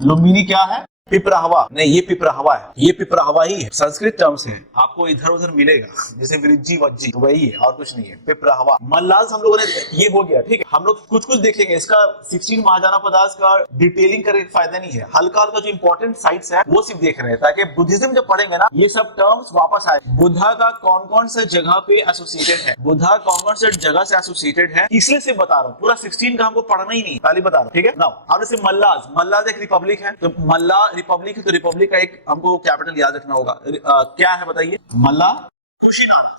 लुम्बिनी क्या है? पिपराहवा नहीं, ये पिपराहवा है, ये पिपराहवा ही है, संस्कृत टर्म्स है, आपको इधर उधर मिलेगा जैसे वृज्जी वज्जी, तो वही है और कुछ नहीं है, पिपराहवा। मल्लाज हम लोगों ने ये हो गया, ठीक है। हम लोग कुछ कुछ देखेंगे, इसका 16 महाजाना पदार्थ का डिटेलिंग करके फायदा नहीं है, हल्का हल्का जो इंपॉर्टेंट साइट्स है वो सिर्फ देख रहे हैं, ताकि बुद्धिज्म जब पढ़ेंगे ना ये सब टर्म्स वापस आए। बुद्धा का कौन कौन सा जगह पे एसोसिएटेड है, बुद्धा कौन कौन सा जगह से एसोसिएटेड है, इसलिए सिर्फ बता रहा हूँ, पूरा 16 का हमको पढ़ना ही नहीं, पहले बता रहा हूँ, ठीक है ना। अब जैसे मल्लाज, मल्लाज एक रिपब्लिक है, तो मल्ला रिपब्लिक है, तो रिपब्लिक का एक हमको कैपिटल याद रखना होगा, क्या है बताइए, मल्ला कुशीनारा।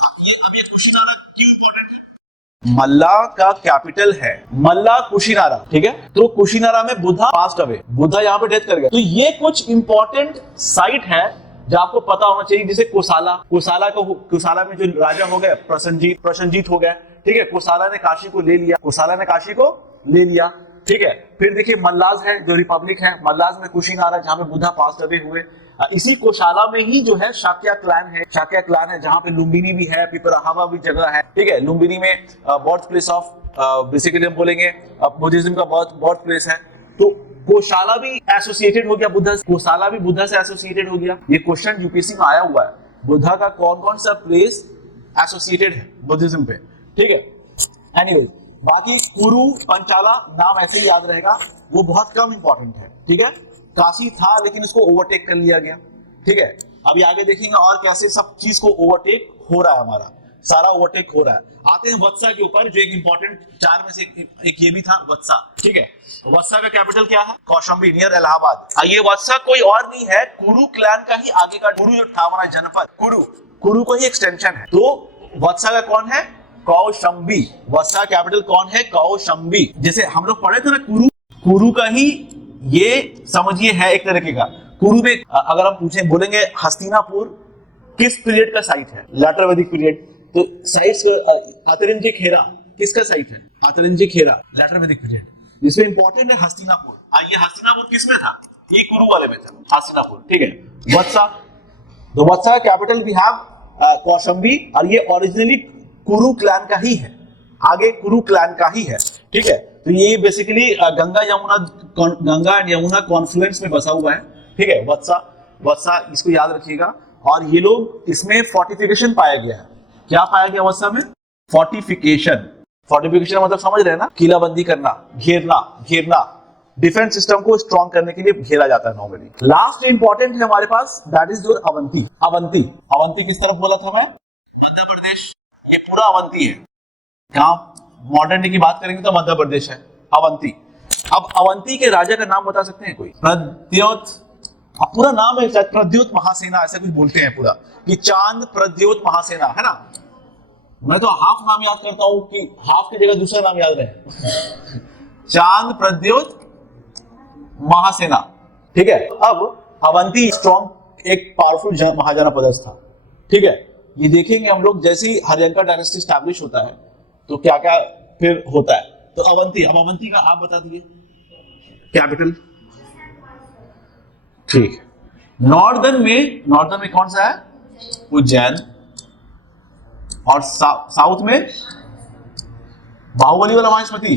मल्ला का कैपिटल है मल्ला कुशीनारा, ठीक है। तो कुशीनारा में बुद्धा पास्ट अवे, बुद्धा यहाँ पे डेथ कर गया। तो ये कुछ इंपॉर्टेंट साइट है जो आपको पता होना चाहिए, जैसे कोसाला, कोसाला में जो राजा हो गया प्रसन्नजीत हो गया, ठीक है। कोसाला ने काशी को ले लिया, ठीक है। फिर देखिए मल्लाज है जो रिपब्लिक है, मल्लाज में कुशीनारा जहां पे बुद्धा पास्ट अवे हुए। इसी कोशाला में ही जो है शाक्या क्लैन है जहां पे लुम्बिनी भी है, पिपराहवा भी जगह है, ठीक है। लुम्बिनी में बर्थ प्लेस ऑफ बेसिकली हम बोलेंगे बुद्धिज्म का बर्थ प्लेस है। तो कोशाला भी एसोसिएटेड हो गया बुद्धा, कोशाला भी बुद्धा से एसोसिएटेड हो गया। ये क्वेश्चन यूपीएससी में आया हुआ है, बुद्धा का कौन कौन सा प्लेस एसोसिएटेड है बुद्धिज्म पे, ठीक है। एनीवेज, बाकी कुरु पंचाला नाम ऐसे ही याद रहेगा, वो बहुत कम इंपॉर्टेंट है, ठीक है। काशी था लेकिन उसको ओवरटेक कर लिया गया, ठीक है। अभी आगे देखेंगे और कैसे सब चीज को ओवरटेक हो रहा है, हमारा सारा ओवरटेक हो रहा है। आते हैं वत्सा के ऊपर, जो एक इंपॉर्टेंट चार में से एक ये भी था, वत्सा, ठीक है। वत्सा का कैपिटल क्या है, कौशाम्बी नियर इलाहाबाद। ये वत्सा कोई और नहीं है, कुरु क्लैन का ही आगे का, कुरु जो था हमारा जनपद, कुरु को ही एक्सटेंशन है। तो वत्सा का कौन है, कौशाम्बी। वत्सा कैपिटल कौन है, कौशाम्बी। जैसे हम लोग पढ़े थे ना कुरु का ही ये समझिए है एक तरीके का। कुरु में अगर हम पूछें, बोलेंगे हस्तिनापुर किस पीरियड का साइट है, लेटर वैदिक पीरियड, तो साइट्स अतरिंजी खेरा किसका साइट है, अतरिंजी खेरा लेटर वैदिक पीरियड। इसमें इंपॉर्टेंट है हस्तिनापुर। ये हस्तिनापुर किसमें था, ये कुरु वाले में था हस्तिनापुर, ठीक है। वत्सा, तो वत्सा कैपिटल वी हैव कौशाम्बी, और ये ओरिजिनली कुरु क्लैन का ही है, आगे कुरु क्लैन का ही है, ठीक है। तो ये basically Ganga and Yamuna Confluence में बसा हुआ है, ठीक है। वत्सा इसको याद रखिएगा। और ये लोग, इसमें फोर्टिफिकेशन पाया गया है। क्या पाया गया वत्सा में, फोर्टिफिकेशन मतलब समझ रहे हैं ना, किलाबंदी करना, घेरना, डिफेंस सिस्टम को स्ट्रॉन्ग करने के लिए घेरा जाता है नॉर्मली। लास्ट इंपॉर्टेंट है हमारे पास, दैट इज योर अवंती किस तरफ बोला था मैं, मध्य प्रदेश। ये पूरा अवंती है, कहां मॉडर्न डे की बात करेंगे तो मध्य प्रदेश है, अवंती। अब अवंती के राजा का नाम बता सकते हैं कोई, प्रद्योत, पूरा नाम है शायद प्रद्योत महासेना, ऐसा कुछ बोलते हैं पूरा, कि चांद प्रद्योत महासेना, है ना। मैं तो हाफ नाम याद करता हूं कि हाफ की जगह दूसरा नाम याद रहे। चांद प्रद्योत महासेना, ठीक है। अब अवंती स्ट्रॉन्ग एक पावरफुल महाजाना पदस्थ था, ठीक है। ये देखेंगे हम लोग, जैसे ही हरियंका डायनेस्टी स्टैब्लिश होता है तो क्या क्या फिर होता है। तो अवंती, अब अवंती का आप बता दीजिए कैपिटल, ठीक। नॉर्दर्न में कौन सा है, उज्जैन, और साउथ में बाहुबली वाला माहेशमती,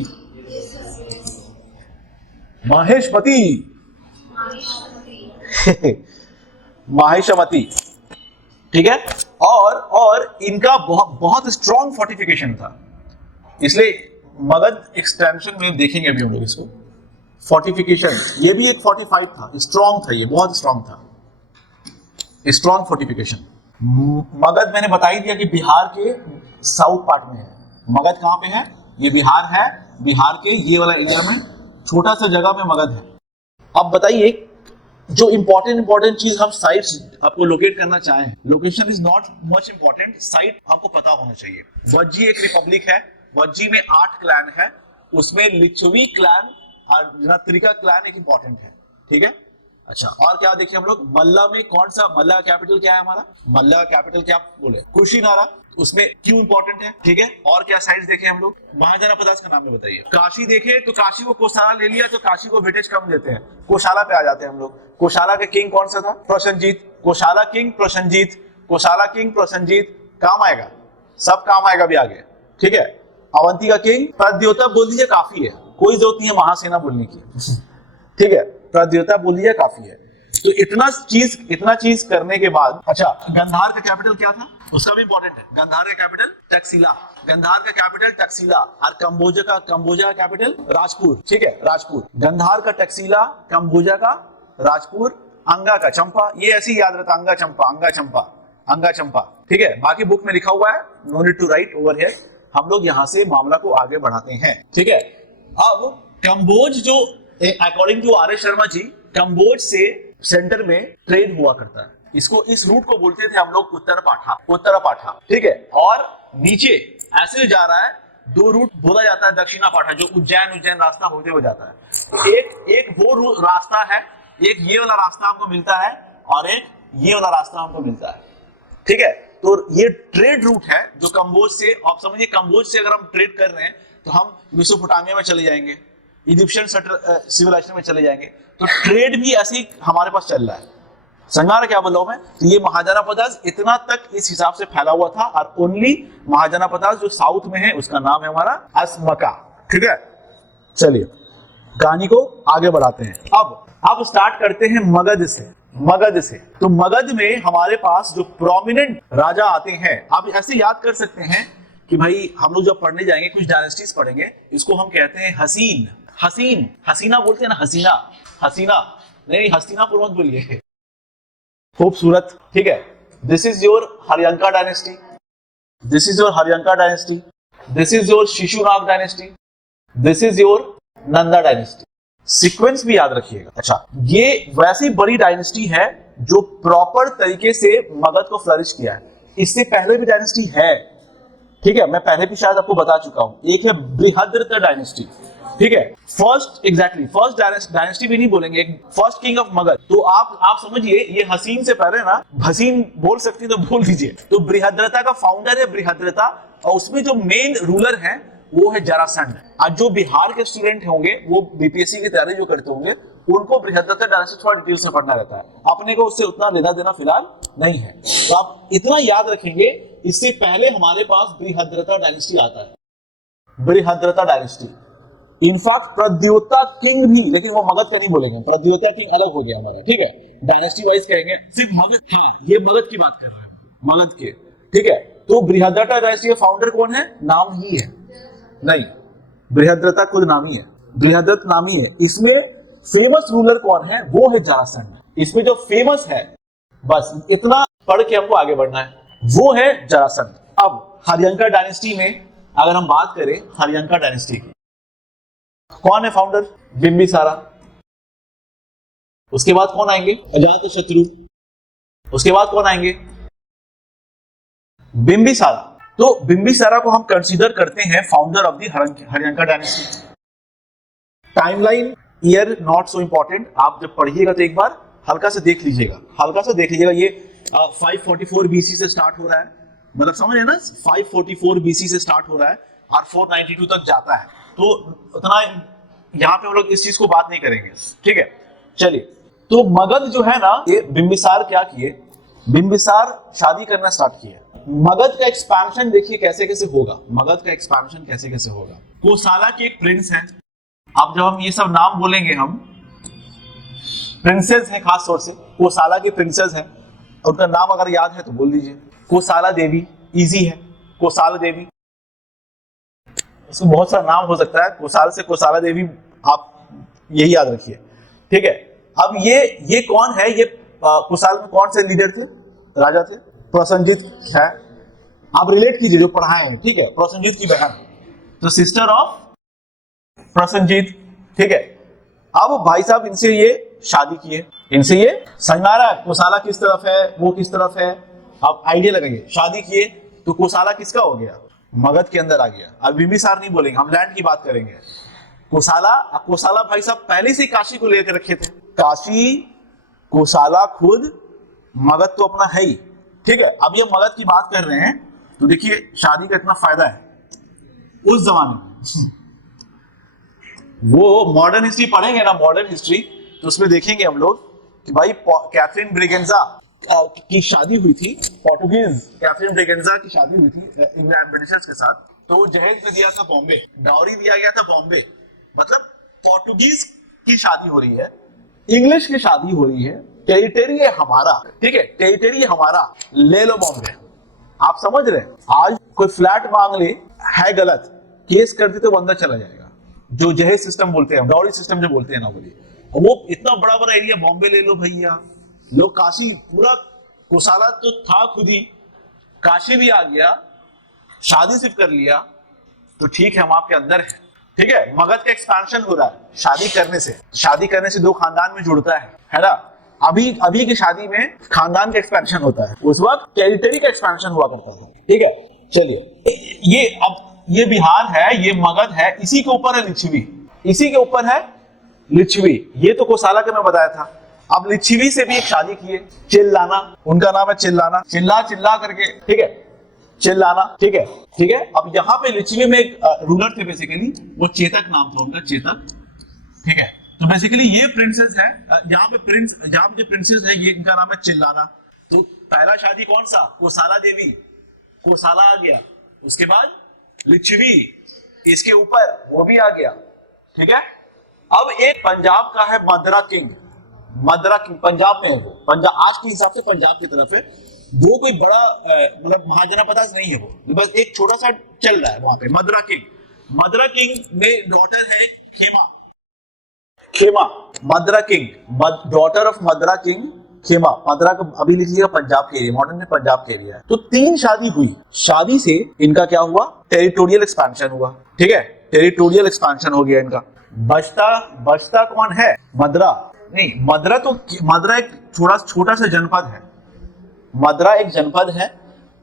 ठीक है। और इनका बहुत स्ट्रॉन्ग फोर्टिफिकेशन था, इसलिए मगध एक्सटेंशन में देखेंगे अभी हम लोग इसको। फोर्टिफिकेशन, ये भी एक फोर्टिफाइड था, स्ट्रॉन्ग था, ये बहुत स्ट्रॉन्ग था, स्ट्रॉन्ग फोर्टिफिकेशन। मगध मैंने बता ही दिया कि बिहार के साउथ पार्ट में है। मगध कहां पे है, ये बिहार है, बिहार के ये वाला एरिया में छोटा सा जगह में मगध है। अब बताइए, जो इंपॉर्टेंट चीज हम साइट्स आपको लोकेट करना चाहें, location is not much important, site आपको पता होना चाहिए। वज्जी एक रिपब्लिक है, वज्जी में 8 क्लैन है, उसमें लिच्छवी क्लैन और त्रिका क्लैन एक इंपॉर्टेंट है, ठीक है। अच्छा, और क्या देखें हम लोग, मल्ला में कौन सा, मल्ला का कैपिटल क्या है हमारा, मल्ला का कैपिटल क्या बोले, कुशीनारा, उसमें क्यों इंपॉर्टेंट है, ठीक है। और क्या साइट्स देखें हम लोग, महाजाना पदार्थ का नाम में बताइए। काशी देखे तो काशी को कोसाला ले लिया, तो काशी को वेटेज कम देते हैं, कोशाला पे आ जाते हैं हम लोग। कोशाला के किंग कौन सा था, प्रसन्नजीत, कोशाला किंग प्रसन्नजीत, काम आएगा, सब काम आएगा भी आगे, ठीक है। अवंती का किंग प्रद्योता बोल दीजिए, काफी है, कोई जरूरत नहीं है महासेना बोलने की, ठीक है, प्रद्योता बोल दीजिए काफी है। तो इतना चीज करने के बाद, अच्छा गंधार का कैपिटल क्या था, उसका भी इंपॉर्टेंट है। गंधार का कैपिटल टक्सिला, गंधार का कैपिटल टक्सिला, और कंबोजा का कैपिटल राजपुर, ठीक है, राजपुर। गंधार का टक्सिला, कंबोजा का राजपुर, अंगा का चंपा, ये ऐसे ही याद रहता, अंगा चंपा, अंगा चंपा, अंगा चंपा, ठीक है। बाकी बुक में लिखा हुआ है, no need to write over here. हम लोग यहां से मामला को आगे बढ़ाते हैं, ठीक है। अब कंबोज जो according to R S Sharma ji, Kamboja से सेंटर में ट्रेड हुआ करता है। इसको, इस रूट को बोलते थे हम लोग उत्तरापाठा, ठीक है। और नीचे ऐसे जा रहा है, दो रूट बोला जाता है दक्षिणापाठा, जो उज्जैन रास्ता होते हुए जाता है। एक वो रास्ता है, एक ये वाला रास्ता हमको मिलता है, और एक ये वाला रास्ता हमको मिलता है, ठीक है। तो ये ट्रेड रूट है जो कंबोज से, आप समझिए कंबोज से अगर हम ट्रेड कर रहे हैं तो हम मेसोपोटामिया में चले जाएंगे, इजिप्शियन सिविलाइजेशन में चले जाएंगे। तो ट्रेड भी ऐसे ही हमारे पास चल रहा है। समझा क्या बोल रहा हूं मैं? तो ये महाजनापदास इतना तक इस हिसाब से फैला हुआ था, और ओनली महाजनापदास जो साउथ में है उसका नाम है हमारा अस्मका, ठीक है। चलिए कहानी को आगे बढ़ाते हैं। अब स्टार्ट करते हैं मगध से। तो मगध में हमारे पास जो प्रोमिनेंट राजा आते हैं, आप ऐसे याद कर सकते हैं कि भाई हम लोग जब पढ़ने जाएंगे कुछ डायनेस्टीज पढ़ेंगे, इसको हम कहते हैं हसीना बोलते हैं ना, हसीना नहीं, हस्तिनापुर मत बोलिए, खूबसूरत, ठीक है। This is your Haryanka dynasty, this is your Haryanka dynasty, this is your Shishunaga dynasty, this is your Nanda dynasty. Sequence भी याद रखिएगा। अच्छा, ये वैसी बड़ी डायनेस्टी है जो प्रॉपर तरीके से मगध को फ्लरिश किया है। इससे पहले भी डायनेस्टी है, ठीक है, मैं पहले भी शायद आपको बता चुका हूं। एक है बृहद्रथ डायनेस्टी, ठीक है, फर्स्ट डायनेस्टी भी नहीं बोलेंगे, फर्स्ट किंग ऑफ मगध। तो आप समझिए, ये हसीन से पहले ना, हसीन बोल सकती तो बोल दीजिए। तो बृहद्रथा का फाउंडर है बृहद्रथा, और उसमें जो मेन रूलर है वो है जरासंध। आज जो बिहार के स्टूडेंट होंगे, वो बीपीएससी की तैयारी जो करते होंगे, उनको बृहद्रथा डायनेस्टी थोड़ा डिटेल से पढ़ना रहता है, अपने को उससे उतना लेना देना फिलहाल नहीं है। तो आप इतना याद रखेंगे, इससे पहले हमारे पास बृहद्रथा डायनेस्टी आता है, बृहद्रथा डायनेस्टी। इनफैक्ट प्रद्योता किंग भी, लेकिन वो मगध का नहीं बोलेंगे, प्रद्योता किंग अलग हो गया हमारा, ठीक है। डायनेस्टी वाइज कहेंगे सिर्फ मगध, हाँ ये मगध की बात कर रहे हैं, मगध के, ठीक है। तो बृहद्रथा डायनेस्टी का फाउंडर कौन है? नाम ही है नहीं, बृहद्रथा खुद नामी है, बृहद्रथ नामी है। इसमें फेमस रूलर कौन है? वो है जरासंध। इसमें जो फेमस है, बस इतना पढ़ के हमको आगे बढ़ना है, वो है जरासंध। अब हरियंका डायनेस्टी में अगर हम बात करें, हरियंका डायनेस्टी की कौन है फाउंडर? बिंबिसारा। उसके बाद कौन आएंगे? अजातशत्रु। उसके बाद कौन आएंगे? बिंबिसारा। तो बिंबिसारा को हम कंसीडर करते हैं founder of the Haryanka dynasty. Timeline year not so important, आप जब पढ़िएगा तो एक बार हल्का से देख लीजिएगा, ये 544 बीसी से स्टार्ट हो रहा है, मतलब समझ है ना, 544 बीसी से स्टार्ट हो रहा है और 492 तक जाता है। तो उतना यहां पे हम लोग इस चीज को बात नहीं करेंगे, ठीक है। चलिए, तो मगध जो है ना, ये बिंबिसार क्या किए? बिंबिसार शादी करना स्टार्ट किया। मगध का एक्सपेंशन देखिए कैसे कैसे होगा, मगध का एक्सपेंशन कैसे कैसे होगा। कोसाला के एक प्रिंस है, अब जब हम ये सब नाम बोलेंगे, हम प्रिंसेस हैं, खास तौर से कोसाला के प्रिंसेस हैं, उनका नाम अगर याद है तो बोल दीजिए। कोसाला देवी, इजी है, कोसाला देवी, उसको बहुत सारा नाम हो सकता है, कोसाल से कोसाला देवी, आप यही याद रखिए, ठीक है। अब ये कौन है? ये कोसाल में कौन से लीडर थे, राजा थे? प्रसन्नजीत है, आप रिलेट कीजिए जो पढ़ाए हैं, ठीक है। प्रसन्नजीत की बहन, तो सिस्टर ऑफ प्रसन्नजीत, ठीक है। अब भाई साहब इनसे ये शादी किए, इनसे ये संगारा, कोसाला किस तरफ है, वो किस तरफ है, आप आइडिया लगाइए। शादी किए तो कोसाला किसका हो गया? मगध के अंदर आ गया। अब बिंबिसार नहीं बोलेंगे, हम लैंड की बात करेंगे। कोसाला भाई साहब पहले से काशी को लेकर रखे थे, काशी, कोसाला खुद, मगध तो अपना है ही, ठीक है। अब ये मगध की बात कर रहे हैं, तो देखिए शादी का इतना फायदा है उस जमाने में। वो मॉडर्न हिस्ट्री पढ़ेंगे ना, मॉडर्न हिस्ट्री, तो उसमें देखेंगे हम लोग कि भाई कैथरीन ब्रिगेंजा की शादी हुई थी, पोर्टुगीज कैथरीन ब्रिगेंजा की शादी हुई थी इंग्लैंड ब्रिटिशर्स के साथ। तो जहेज में दिया था बॉम्बे, डाउरी दिया गया था बॉम्बे, मतलब पोर्टुगीज की शादी हो रही है, इंग्लिश की शादी हो रही है, टेरिटरी है हमारा, ठीक है, टेरिटरी हमारा, ले लो बॉम्बे। आप समझ रहे हैं? आज कोई फ्लैट मांग ले, है गलत, केस कर दी तो वो अंदर चला जाएगा। जो जहेज सिस्टम बोलते हैं, डाउरी सिस्टम जो बोलते हैं ना, वो इतना बड़ा बड़ा एरिया बॉम्बे ले लो भैया। लो काशी, पूरा कोसाला तो था खुद ही, काशी भी आ गया, शादी सिर्फ कर लिया तो ठीक है, हम आपके अंदर है, ठीक है। मगध का एक्सपेंशन हो रहा है शादी करने से दो खानदान में जुड़ता है ना। अभी की शादी में खानदान का एक्सपेंशन होता है, उस वक्त टेरिटरी का एक्सपेंशन हुआ करता था, ठीक है। चलिए, ये बिहार है, ये मगध है, इसी के ऊपर है लिच्छवी, इसी के ऊपर है लिच्छवी। ये तो कोसाला का मैं बताया था। अब लिच्छवी से भी एक शादी किए, चिल्लाना, उनका नाम है चिल्लाना, चिल्ला करके, ठीक है, चिल्लाना, ठीक है, ठीक है। अब यहाँ पे लिच्छवी में एक रूलर थे बेसिकली, वो चेतक नाम था उनका, चेतक, ठीक है। तो बेसिकली ये प्रिंसेस है, यहाँ पे जो प्रिंसेस है ये इनका नाम है चिल्लाना। तो पहला शादी कौन सा? कोसाला देवी, कोसाला आ गया, उसके बाद लिच्छवी, इसके ऊपर वो भी आ गया, ठीक है। अब एक पंजाब का है मदरा किंग, पंजाब में है वो, पंजाब आज के हिसाब से पंजाब की तरफ है। वो कोई बड़ा मतलब महाजनापदास नहीं है वो, बस एक छोटा सा चल रहा है वहां पे, मदरा किंग में डॉटर है Khema, Madra king, daughter of Madra king Khema. Madra को अभी लिखिएगा पंजाब के एरिया, मॉडर्न में पंजाब के एरिया है। तो 3 शादी हुई, शादी से इनका क्या हुआ? टेरिटोरियल एक्सपेंशन हुआ, ठीक है, टेरिटोरियल एक्सपेंशन हो गया इनका। बचता कौन है? मदरा नहीं, मदरा एक छोटा सा जनपद है, मदरा एक जनपद है,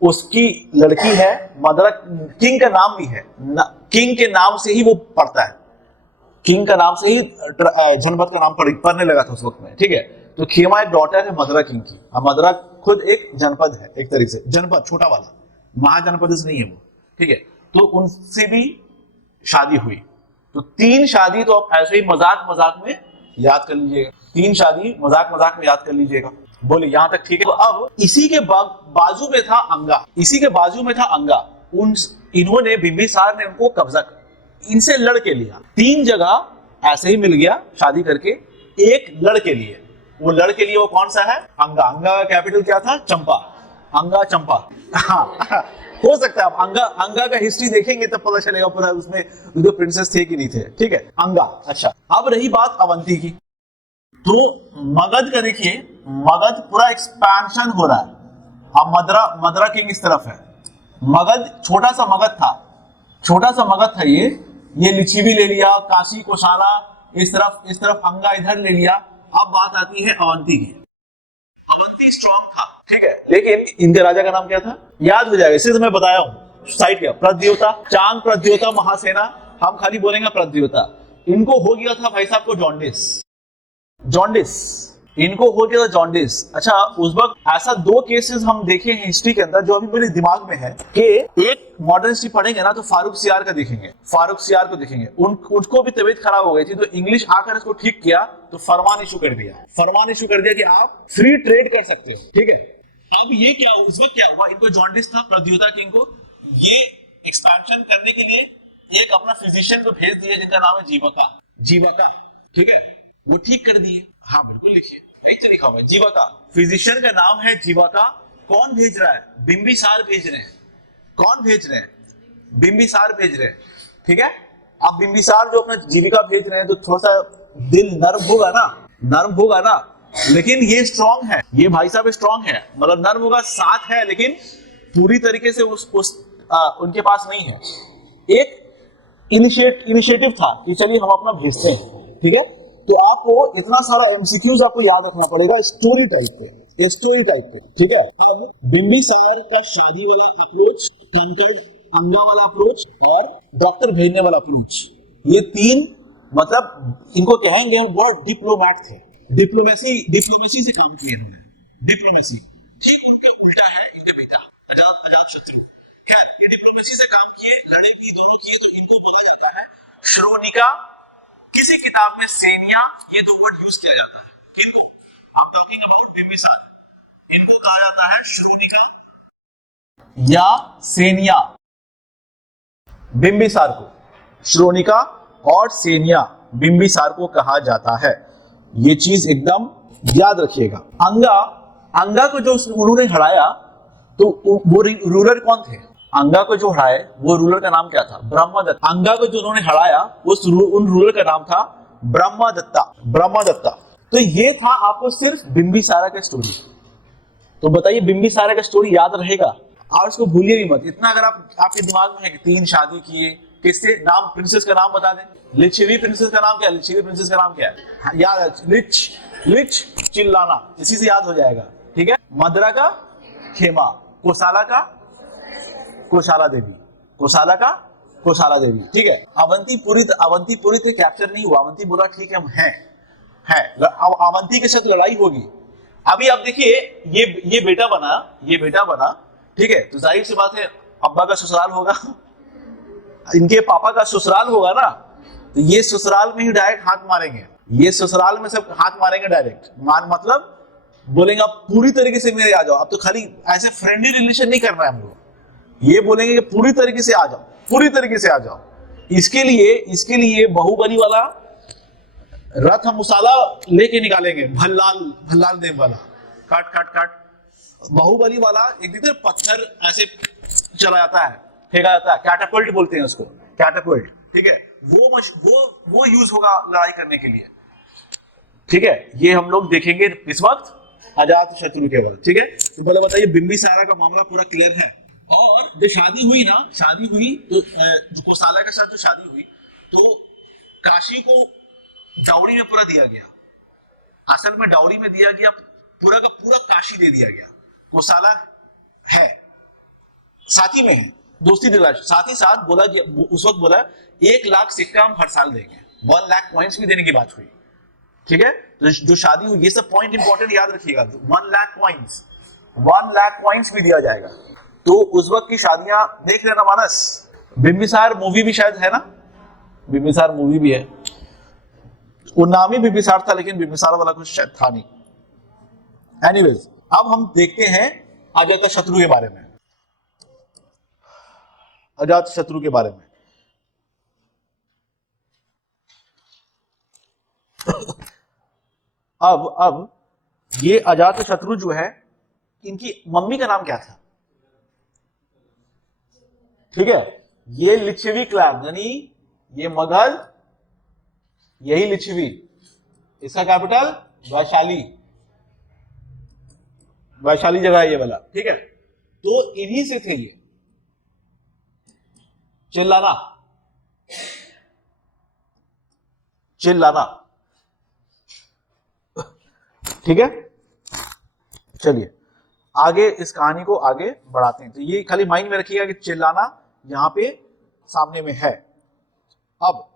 उसकी लड़की है मदरा। किंग का नाम भी है, किंग के नाम से ही वो पड़ता है, किंग का नाम से ही जनपद का नाम पड़ने लगा था उस वक्त में, ठीक है। तो खेमा एक डॉटर है मदरा किंग की। मदरा खुद एक जनपद है, एक तरीके से जनपद, छोटा वाला, महाजनपद नहीं है वो, ठीक है। तो उनसे भी शादी हुई। तो 3 शादी तो आप ऐसे ही मजाक में याद कर लीजिएगा, 3 शादी मजाक में याद कर लीजिएगा। बोले यहां तक ठीक है। तो अब इसी के बाजू में था अंगा, इन्होंने बिंबिसार ने उनको कब्जा कर, इनसे लड़के लिया। 3 जगह ऐसे ही मिल गया शादी करके, एक लड़के लिए। वो लड़के लिए वो कौन सा है? अंगा का कैपिटल क्या था? चंपा, अंगा चंपा। हाँ हो सकता है आप अंगा का हिस्ट्री देखेंगे तब पता चलेगा पूरा, उसमें दो प्रिंसेस थे कि नहीं थे, ठीक है, अंगा। अच्छा, अब रही बात अवंती की। तो मगध का देखिए, मगध पूरा एक्सपेंशन हो रहा है। अब मदरा किंग इस तरफ है, मगध छोटा सा मगध था ये लिच्छवी ले लिया, काशी कोसाला इस तरफ अंगा इधर ले लिया। अब बात आती है अवंती की। अवंती स्ट्रॉन्ग था, ठीक है, लेकिन इनके राजा का नाम क्या था? याद हो जाएगा, इसे तो मैं बताया हूं, साइड क्या, प्रद्योता, चांग प्रद्योता महासेना, हम खाली बोलेंगे प्रद्योता। इनको हो गया था भाई साहब को जॉन्डिस, इनको हो गया था जॉन्डिस। अच्छा, उस वक्त ऐसा 2 केसेस हम देखे हैं हिस्ट्री के अंदर जो अभी मेरे दिमाग में है, कि एक मॉडर्न हिस्ट्री पढ़ेंगे ना तो फारूक सियार को देखेंगे, उनको भी तबीयत खराब हो गई थी, तो इंग्लिश आकर इसको ठीक किया, तो फरमान इशू कर दिया कि आप फ्री ट्रेड कर सकते हैं, ठीक है। अब ये क्या, उस वक्त क्या हुआ, इनको जॉन्डिस था, प्रद्योता किंग को। ये एक्सपेंशन करने के लिए एक अपना फिजिशियन को भेज दिया जिनका नाम है जीवका, ठीक है, वो ठीक कर दिए। हाँ बिल्कुल लिखिए, नहीं तो लिखा हुआ है जीवका, फिजिशियन का नाम है जीवका। कौन भेज रहा है? बिंबिसार भेज रहे हैं। कौन भेज रहे हैं? बिंबिसार भेज रहे हैं, ठीक है। अब बिंबिसार जो अपना जीविका भेज रहे हैं तो थोड़ा सा दिल नर्म होगा ना, लेकिन ये स्ट्रॉन्ग है, ये भाई साहब स्ट्रॉन्ग है, मतलब नर्म होगा, साथ है, लेकिन पूरी तरीके से उनके पास नहीं है। एक इनिशिएटिव था कि चलिए हम अपना भेजते हैं, ठीक है। तो आपको इतना सारा एमसीक्यूज आपको याद रखना पड़ेगा स्टोरी टाइप पे, ठीक है। अब बिंबिसार का शादी वाला अप्रोच, कंकर्ड अंगा वाला अप्रोच और डॉक्टर भेजने वाला अप्रोच, ये 3 मतलब इनको कहेंगे हम बहुत डिप्लोमैट थे, डिप्लोमेसी से काम किए इन्होंने, डिप्लोमेसी। ठीक उनके उल्टा है इनका बेटा अजातशत्रु, खैर ये डिप्लोमेसी से काम किए, लड़े भी दोनों किए, तो इनको बोला जाता है श्रोणिका। किसी किताब में सेनिया, ये 2 वर्ड यूज किया जाता है, किनको? I'm talking about बिंबिसार, इनको कहा जाता है श्रोणिका या सेनिया। बिंबिसार को श्रोणिका और सेनिया बिंबिसार को कहा जाता है। ये चीज एकदम याद रखिएगा। अंगा को जो उन्होंने हराया तो वो रूलर कौन थे? अंगा को जो हराए वो रूलर का नाम क्या था? ब्रह्मदत्ता। अंगा को जो उन्होंने हराया उन रूलर का नाम था ब्रह्मदत्ता। तो ये था आपको सिर्फ बिंबिसारा का स्टोरी। तो बताइए बिंबिसारा का स्टोरी याद रहेगा और उसको भूलिए भी मत। इतना अगर आपके दिमाग में है कि 3 शादी किए, किससे नाम, प्रिंसेस का नाम बता दें। लिच्छवी प्रिंसेस का नाम क्या है? लिच्छवी प्रिंसेस का नाम क्या है? याद है, लिच चिल्लाना, इसी से याद हो जाएगा। ठीक है, मदरा का खेमा, कोसाला का कोशाला देवी। ठीक है, अवंतीपुरी तो कैप्चर नहीं हुआ। अवंती बोला ठीक है हम हैं। अवंती के साथ लड़ाई होगी। अभी आप देखिए ये बेटा बना, ठीक है, तो जाहिर सी बात है अब्बा का ससुराल होगा, इनके पापा का ससुराल होगा ना, तो ये ससुराल में ही डायरेक्ट हाथ मारेंगे। ये ससुराल में सब हाथ मारेंगे डायरेक्ट। मतलब बोलेंगे आप पूरी तरीके से मेरे आ जाओ। अब तो खाली ऐसे फ्रेंडली रिलेशन नहीं करना है हमको, ये बोलेंगे कि पूरी तरीके से आ जाओ। इसके लिए बाहुबली वाला रथ मुसाला लेके निकालेंगे, भल्लाल देव वाला, काट बाहुबली वाला। एक देखते पत्थर ऐसे चला जाता है, फेंका जाता है, कैटापल्ट बोलते हैं उसको, कैटापल्ट। ठीक है, वो यूज होगा लड़ाई करने के लिए। ठीक है, ये हम लोग देखेंगे इस वक्त अजात शत्रु के बाद। ठीक है, तो पहले बताइए बिंबिसारा का मामला पूरा क्लियर है। और जो शादी हुई तो जो कोसाला के साथ जो शादी हुई तो काशी को डाउरी में पूरा दिया गया। असल में डाउरी में दिया गया पूरा का पूरा काशी दे दिया गया। कोसाला है साथ ही में है, दोस्ती दिला, साथ ही साथ बोला, उस वक्त बोला 1 लाख सिक्का हम हर साल देंगे, 1 लाख पॉइंट्स भी देने की बात हुई। ठीक है, तो जो शादी हुई, ये सब पॉइंट इंपॉर्टेंट याद रखिएगा। 1 लाख पॉइंट्स भी दिया जाएगा। तो उस वक्त की शादियां देख लेना मानस। बिंबिसार मूवी भी शायद है ना, बिंबिसार मूवी भी है। वो नाम ही बिंबिसार था, लेकिन बिंबिसार वाला कुछ शायद था नहीं। एनीवेज, अब हम देखते हैं अजातशत्रु के बारे में। अजातशत्रु के बारे में अब ये अजातशत्रु जो है, इनकी मम्मी का नाम क्या था? ठीक है, ये लिच्छवी क्लैन, यानी ये मगध, यही लिच्छवी, इसका कैपिटल वैशाली जगह है ये वाला। ठीक है, तो इन्हीं से थे ये। चिल्लाना, ठीक है। चलिए आगे इस कहानी को आगे बढ़ाते हैं। तो ये खाली माइंड में रखिएगा कि चिल्लाना यहां पे सामने में है। अब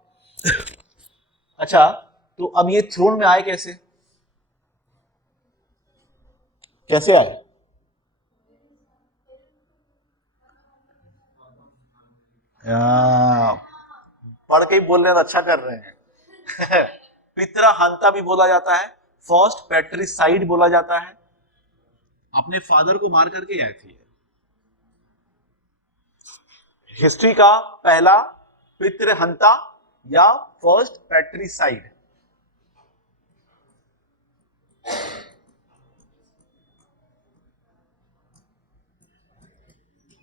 अच्छा, तो अब ये थ्रोन में आए कैसे आए? पढ़ के ही बोल रहे हैं, अच्छा कर रहे हैं। पितृहंता भी बोला जाता है, फर्स्ट पैट्रिसाइड बोला जाता है। अपने फादर को मार करके आए थे। हिस्ट्री का पहला पितृहंता या फर्स्ट पैट्रिसाइड।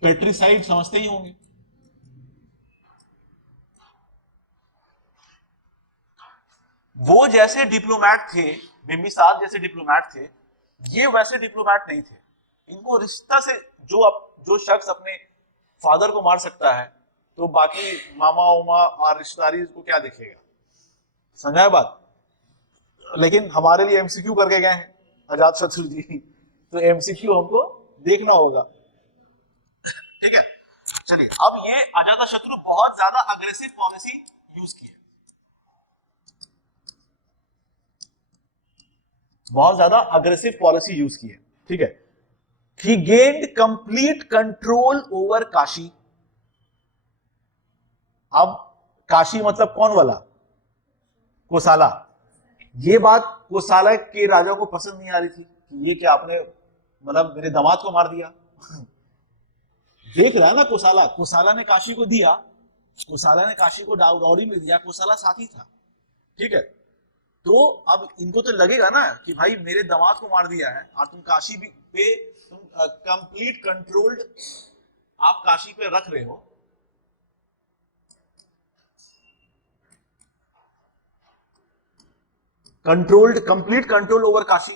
पैट्रिसाइड समझते ही होंगे। वो जैसे डिप्लोमैट थे, बिंबिसार जैसे डिप्लोमैट थे, ये वैसे डिप्लोमैट नहीं थे। इनको रिश्ता से जो शख्स अपने फादर को मार सकता है, तो बाकी मामा उमा और रिश्तेदारी को क्या देखेगा? समझा बात? लेकिन हमारे लिए एमसीक्यू करके गए हैं अजातशत्रु जी, तो एमसीक्यू हमको देखना होगा। ठीक है, चलिए अब ये अजातशत्रु बहुत ज्यादा अग्रेसिव पॉलिसी यूज की है, बहुत ज्यादा अग्रेसिव पॉलिसी यूज की है। ठीक है, he gained complete control over Kashi. अब काशी मतलब कौन वाला? कोसाला। ये बात कोसाला के राजा को पसंद नहीं आ रही थी, ये क्या आपने मतलब मेरे दामाद को मार दिया। देख रहा है ना, कोसाला ने काशी को दिया, कोसाला ने काशी को डाउरी में दिया, कोसाला साथी था। ठीक है, तो अब इनको तो लगेगा ना कि भाई मेरे दामाद को मार दिया है और तुम काशी भी पे तुम कंप्लीट कंट्रोल्ड आप काशी पे रख रहे हो, controlled complete control over Kashi,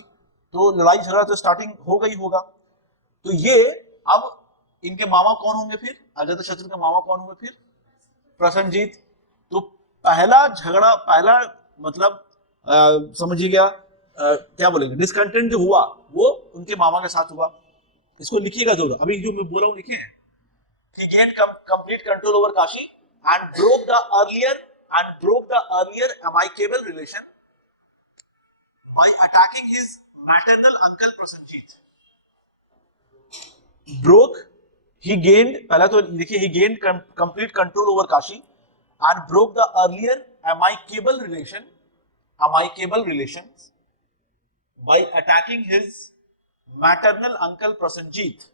तो लड़ाई झगड़ा तो स्टार्टिंग होगा ही होगा। तो ये अब इनके मामा कौन होंगे फिर, अजातशत्रु के मामा कौन होंगे फिर, प्रसन्नजीत। तो पहला झगड़ा, पहला मतलब समझिएगा क्या बोलेंगे, डिसकंटेंट जो हुआ वो उनके मामा के साथ हुआ। इसको लिखिएगा जरूर, अभी जो मैं बोल रहा हूं लिखे हैं। He gained complete control over Kashi and broke the earlier amicable relation by attacking his maternal uncle Prasenjit. He gained, पहला तो देखिए, he gained complete control over Kashi and broke the earlier amicable relations by attacking his maternal uncle Prasenjit.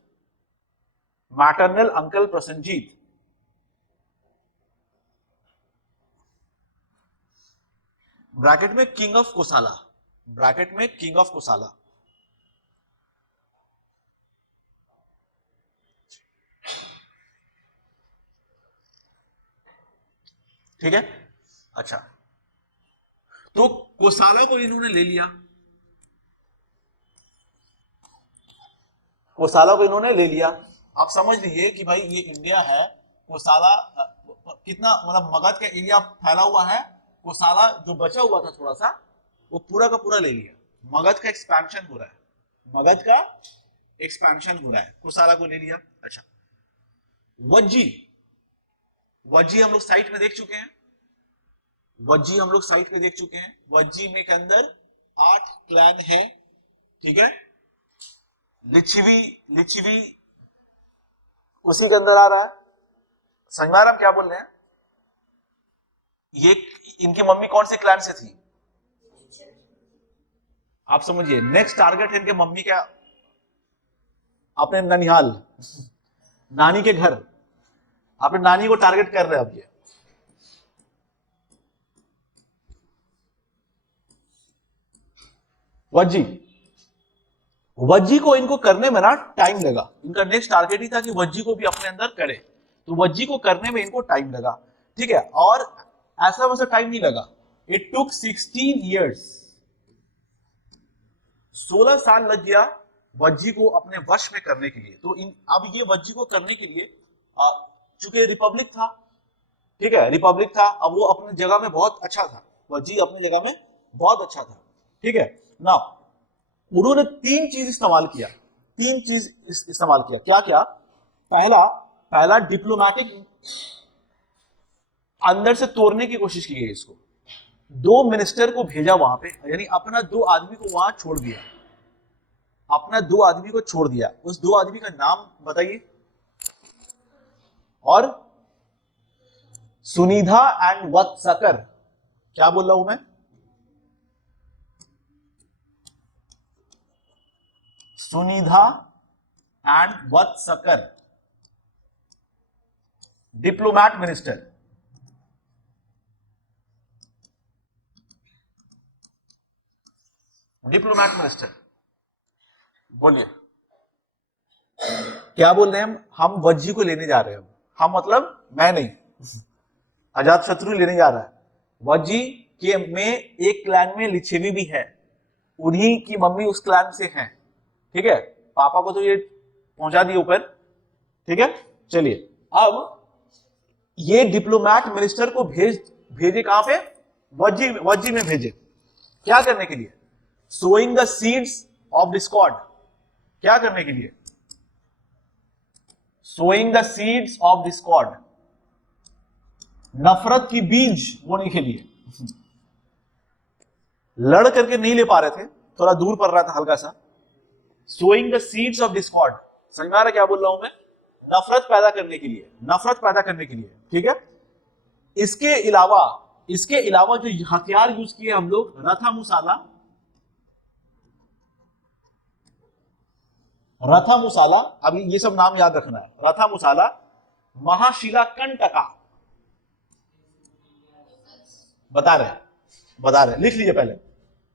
Bracket में king of कोसाला, ठीक है। अच्छा, तो कोसाला को इन्होंने ले लिया, आप समझ लीजिए कि भाई ये इंडिया है, कोसाला कितना मतलब मगध का एरिया फैला हुआ है, कोसाला जो बचा हुआ था थोड़ा सा वो पूरा का पूरा ले लिया। मगध का एक्सपेंशन हो रहा है, कोसाला को ले लिया। अच्छा, वज्जी हम लोग साइट में देख चुके हैं, वज्जी में के अंदर 8 क्लैन है, ठीक है। लिच्छवी उसी के अंदर आ रहा है। संगमार हम क्या बोल रहे हैं, ये इनकी मम्मी कौन से क्लैन से थी, आप समझिए। नेक्स्ट टारगेट है इनके मम्मी क्या, अपने ननिहाल, नानी के घर, अपने नानी को टारगेट कर रहे हैं अब ये। वज्जी को इनको करने में ना टाइम लगा, इनका नेक्स्ट टारगेट ही था कि वज्जी को भी अपने अंदर करे, तो वज्जी को करने में इनको टाइम लगा, ठीक है। और ऐसा वैसा टाइम नहीं लगा, इट टुक 16 years, 16 साल लग गया वज्जी को अपने वश में करने के लिए। तो अब ये वज्जी को करने के लिए चूंकि रिपब्लिक था, ठीक है, अब वो अपनी जगह में बहुत अच्छा था, वज्जी अपनी जगह में बहुत अच्छा था, ठीक है ना। उन्होंने 3 चीज इस्तेमाल किया, क्या, पहला डिप्लोमैटिक, अंदर से तोड़ने की कोशिश की गई इसको। 2 मिनिस्टर को भेजा वहां पे, यानी अपना 2 आदमी को वहां छोड़ दिया, उस 2 आदमी का नाम बताइए। और सुनिधा एंड वत्सकर, क्या बोल रहा हूं मैं, सुनिधा एंड वत्सकर, डिप्लोमैट मिनिस्टर। बोलिए क्या बोल रहे हैं हम वज्जी को लेने जा रहे हैं, हम मतलब मैं नहीं, अजातशत्रु लेने जा रहा है। वज्जी के में एक क्लैन में लिच्छवी भी है, उन्हीं की मम्मी उस क्लैन से हैं, ठीक है। पापा को तो ये पहुंचा दिए ऊपर, ठीक है। चलिए, अब ये डिप्लोमैट मिनिस्टर को भेजे कहां पे, वज्जी में भेजे, क्या करने के लिए, sowing the seeds of discord, क्या करने के लिए, sowing the seeds of discord, नफरत की बीज बोने के लिए। लड़ करके नहीं ले पा रहे थे, थोड़ा दूर पड़ रहा था हल्का सा। Sowing the seeds of discord, समझ में आ रहा क्या बोल रहा हूं मैं, नफरत पैदा करने के लिए, ठीक है। इसके अलावा जो हथियार यूज किए हम लोग, रथामुसाला, अभी ये सब नाम याद रखना है, रथामुसाला, महाशिला कंटका, बता रहे हैं बता रहे, लिख लीजिए पहले।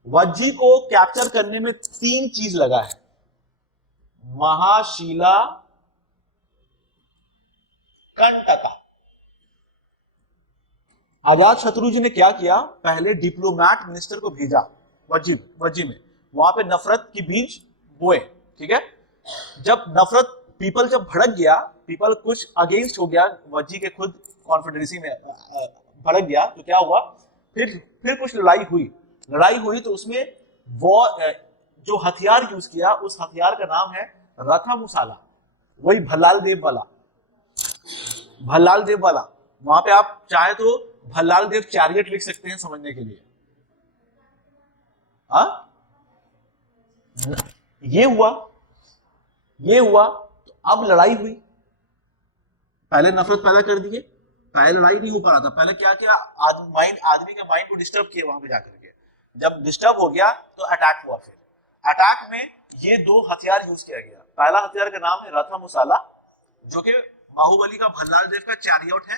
वज्जी को कैप्चर करने में 3 चीज लगा है। महाशिला कंटका। आजाद शत्रु जी ने क्या किया, पहले डिप्लोमैट मिनिस्टर को भेजा वज्जी में, वहां पे नफरत की बीज बोए, ठीक है। जब नफरत पीपल जब भड़क गया, पीपल कुछ अगेंस्ट हो गया, वज्जी के खुद कॉन्फेडरेसी में भड़क गया, तो क्या हुआ, फिर कुछ लड़ाई हुई तो उसमें वो जो हथियार यूज किया, उस हथियार का नाम है रथामुसाला, वही भल्लाल देव वाला। वहां पे आप चाहे तो भल्लाल देव चैरियट लिख सकते हैं समझने के लिए। ये हुआ तो अब लड़ाई हुई, पहले नफरत पैदा कर दिए, पहले लड़ाई नहीं हो पा रहा था, पहले क्या किया, आदमी के माइंड को डिस्टर्ब किया वहां पे जाकर के, जब डिस्टर्ब हो गया तो अटैक हुआ। फिर अटैक में ये 2 हथियार यूज किया गया। पहला हथियार का नाम है रथामुसाला, जो कि बाहुबली का भल्लाल देव का चैरियट है,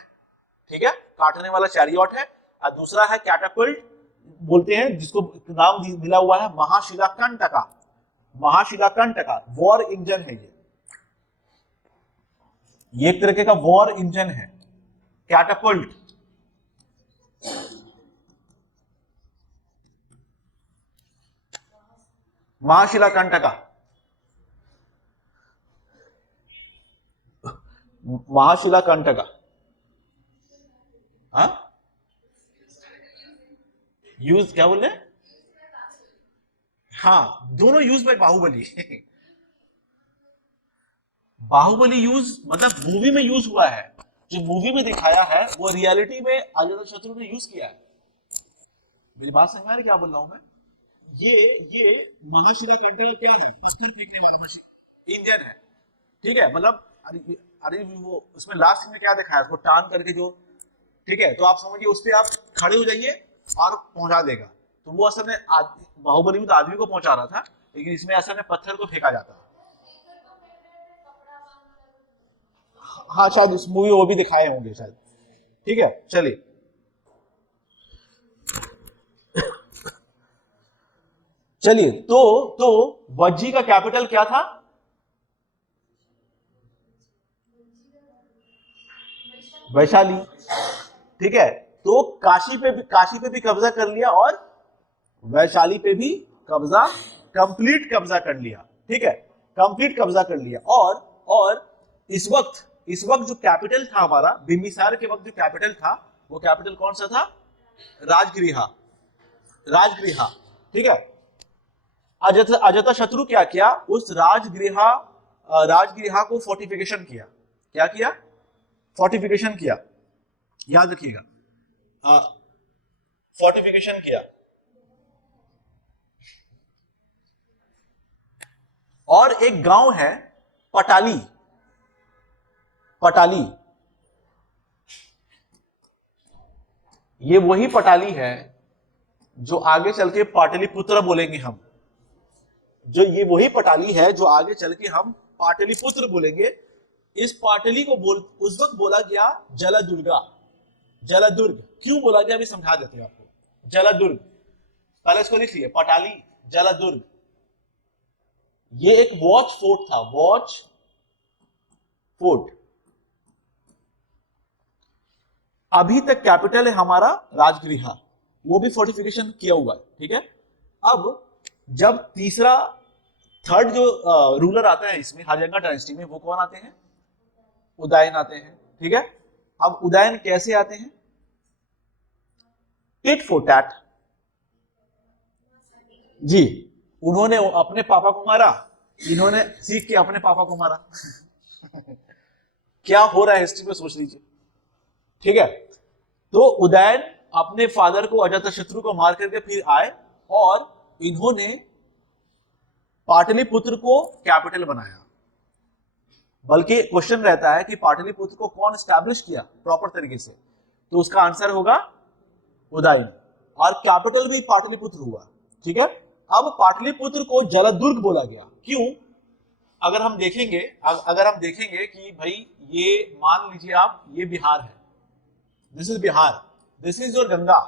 ठीक है, काटने वाला चैरियट है। और दूसरा है कैटापल्ट बोलते हैं, जिसको नाम मिला हुआ है महाशिलाकंटका, वॉर इंजन है ये एक तरीके का वॉर इंजन है कैटापल्ट। महाशिलाकंटका यूज क्या बोल रहे, हाँ दोनों यूज बाय बाहुबली यूज मतलब मूवी में यूज हुआ है, जो मूवी में दिखाया है वो रियलिटी में अजातशत्रु ने यूज किया है। मेरी बात समझ में आ रही क्या बोल रहा हूं मैं? ये महाशिलाकंटका क्या है, पत्थर फेंकने वाला मशीन इंजन है, ठीक है। मतलब अरे वो उसमें लास्ट में क्या दिखाया, उसको टान करके जो, ठीक है, तो आप समझिए उस पर आप खड़े हो जाइए और पहुंचा देगा। तो वो असल में बाहुबली में तो आदमी को पहुंचा रहा था, लेकिन इसमें असल में पत्थर को फेंका जाता है। हाँ शायद उस मूवी वो भी दिखाए होंगे शायद, ठीक है। चलिए तो वज्जी का कैपिटल क्या था, वैशाली, ठीक है। तो काशी पे भी कब्जा कर लिया और वैशाली पे भी कंप्लीट कब्जा कर लिया, ठीक है, कंप्लीट कब्जा कर लिया। और इस वक्त जो कैपिटल था हमारा, बिंबिसार के वक्त जो कैपिटल था, वो कैपिटल कौन सा था, राजगृहा, ठीक है। अजातशत्रु क्या किया, उस राजगृहा को फोर्टिफिकेशन किया, क्या किया, फोर्टिफिकेशन किया, याद रखिएगा, फोर्टिफिकेशन किया। और एक गांव है पटाली, ये वही पटाली है जो आगे चल के पाटलिपुत्र बोलेंगे हम, ये वही पटाली है जो आगे चल के हम पाटलिपुत्र बोलेंगे। इस पाटली को उस वक्त बोला गया जलदुर्ग। क्यों बोला गया अभी समझा देते हैं आपको। जलदुर्ग, पहले इसको लिख लिए, पटाली जलदुर्ग। ये एक वॉच फोर्ट था, अभी तक कैपिटल है हमारा राजगृहा, वो भी फोर्टिफिकेशन किया हुआ है, ठीक है। अब जब थर्ड जो रूलर आता है इसमें, हाजंगा डायनेस्टी में, वो कौन आते हैं, उदयन आते हैं, ठीक है। अब उदयन कैसे आते हैं, टिट फॉर टैट जी, उन्होंने अपने पापा को मारा, इन्होंने सीख के अपने पापा को मारा। क्या हो रहा है हिस्ट्री में सोच लीजिए, ठीक है। तो उदयन अपने फादर को, अजातशत्रु को मार करके फिर आए और इन्होंने पाटलिपुत्र को कैपिटल बनाया। बल्कि क्वेश्चन रहता है कि पाटलिपुत्र को कौन एस्टैब्लिश किया प्रॉपर तरीके से, तो उसका आंसर होगा उदयन, और कैपिटल भी पाटलिपुत्र हुआ, ठीक है। अब पाटलिपुत्र को जलदुर्ग बोला गया, क्यों? अगर हम देखेंगे कि भाई ये मान लीजिए आप, ये बिहार है, this is Bihar, this is your Ganga,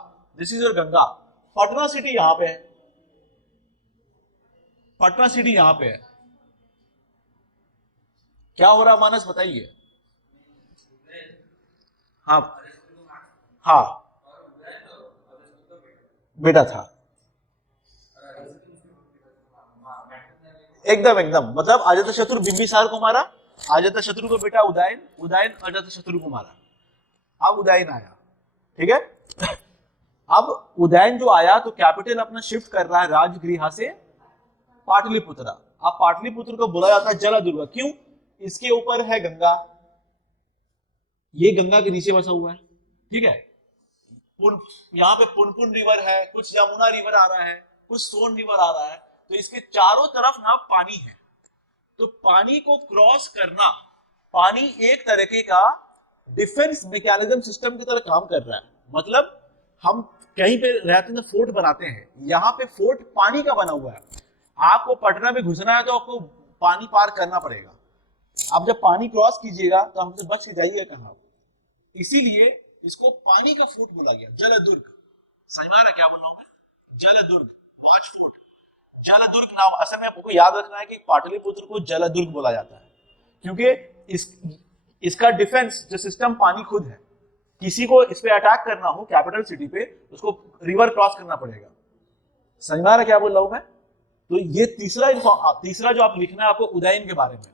Patna city यहां पे है, पटना सिटी यहां पे है। क्या हो रहा मानस बताइए? हाँ हाँ, बेटा था, एकदम एकदम, मतलब अजातशत्रु बिंबिसार को मारा, अजातशत्रु को बेटा उदयन, उदयन अजातशत्रु को मारा, अब उदयन आया, ठीक है। अब उदयन जो आया तो कैपिटल अपना शिफ्ट कर रहा है राजगृह से पाटलिपुत्र। अब पाटलिपुत्र को बोला जाता है जलदुर्ग, क्यों? इसके ऊपर है गंगा, ये गंगा के नीचे बसा हुआ है, ठीक है। यहाँ पे पुनपुन रिवर है, कुछ यमुना रिवर आ रहा है, कुछ सोन रिवर आ रहा है, तो इसके चारों तरफ ना पानी है। तो पानी को क्रॉस करना, पानी एक तरीके का डिफेंस मैकेनिज्म सिस्टम की तरह काम कर रहा है। मतलब हम कहीं पे रहते हैं, फोर्ट बनाते हैं, यहाँ पे फोर्ट पानी का बना हुआ है। आपको पटना में घुसना है तो आपको पानी पार करना पड़ेगा। अब जब पानी क्रॉस कीजिएगा तो हमसे बच के जाइएगा कहाँ? इसीलिए इसको पानी का फोर्ट बोला गया, जलदुर्ग। समझ में आ रहा है क्या बोल रहा हूं मैं? जलदुर्ग, वाच फोर्ट, जलदुर्ग नाम। असल में आपको याद रखना है कि पाटलिपुत्र को जलदुर्ग बोला जाता है क्योंकि इसका डिफेंस जो सिस्टम पानी खुद है। किसी को इस पे अटैक करना हो कैपिटल सिटी पे, उसको रिवर क्रॉस करना पड़ेगा। समझ में आ रहा है क्या बोल रहा हूं मैं? तो ये तीसरा जो आप लिखना है आपको उदयन के बारे में,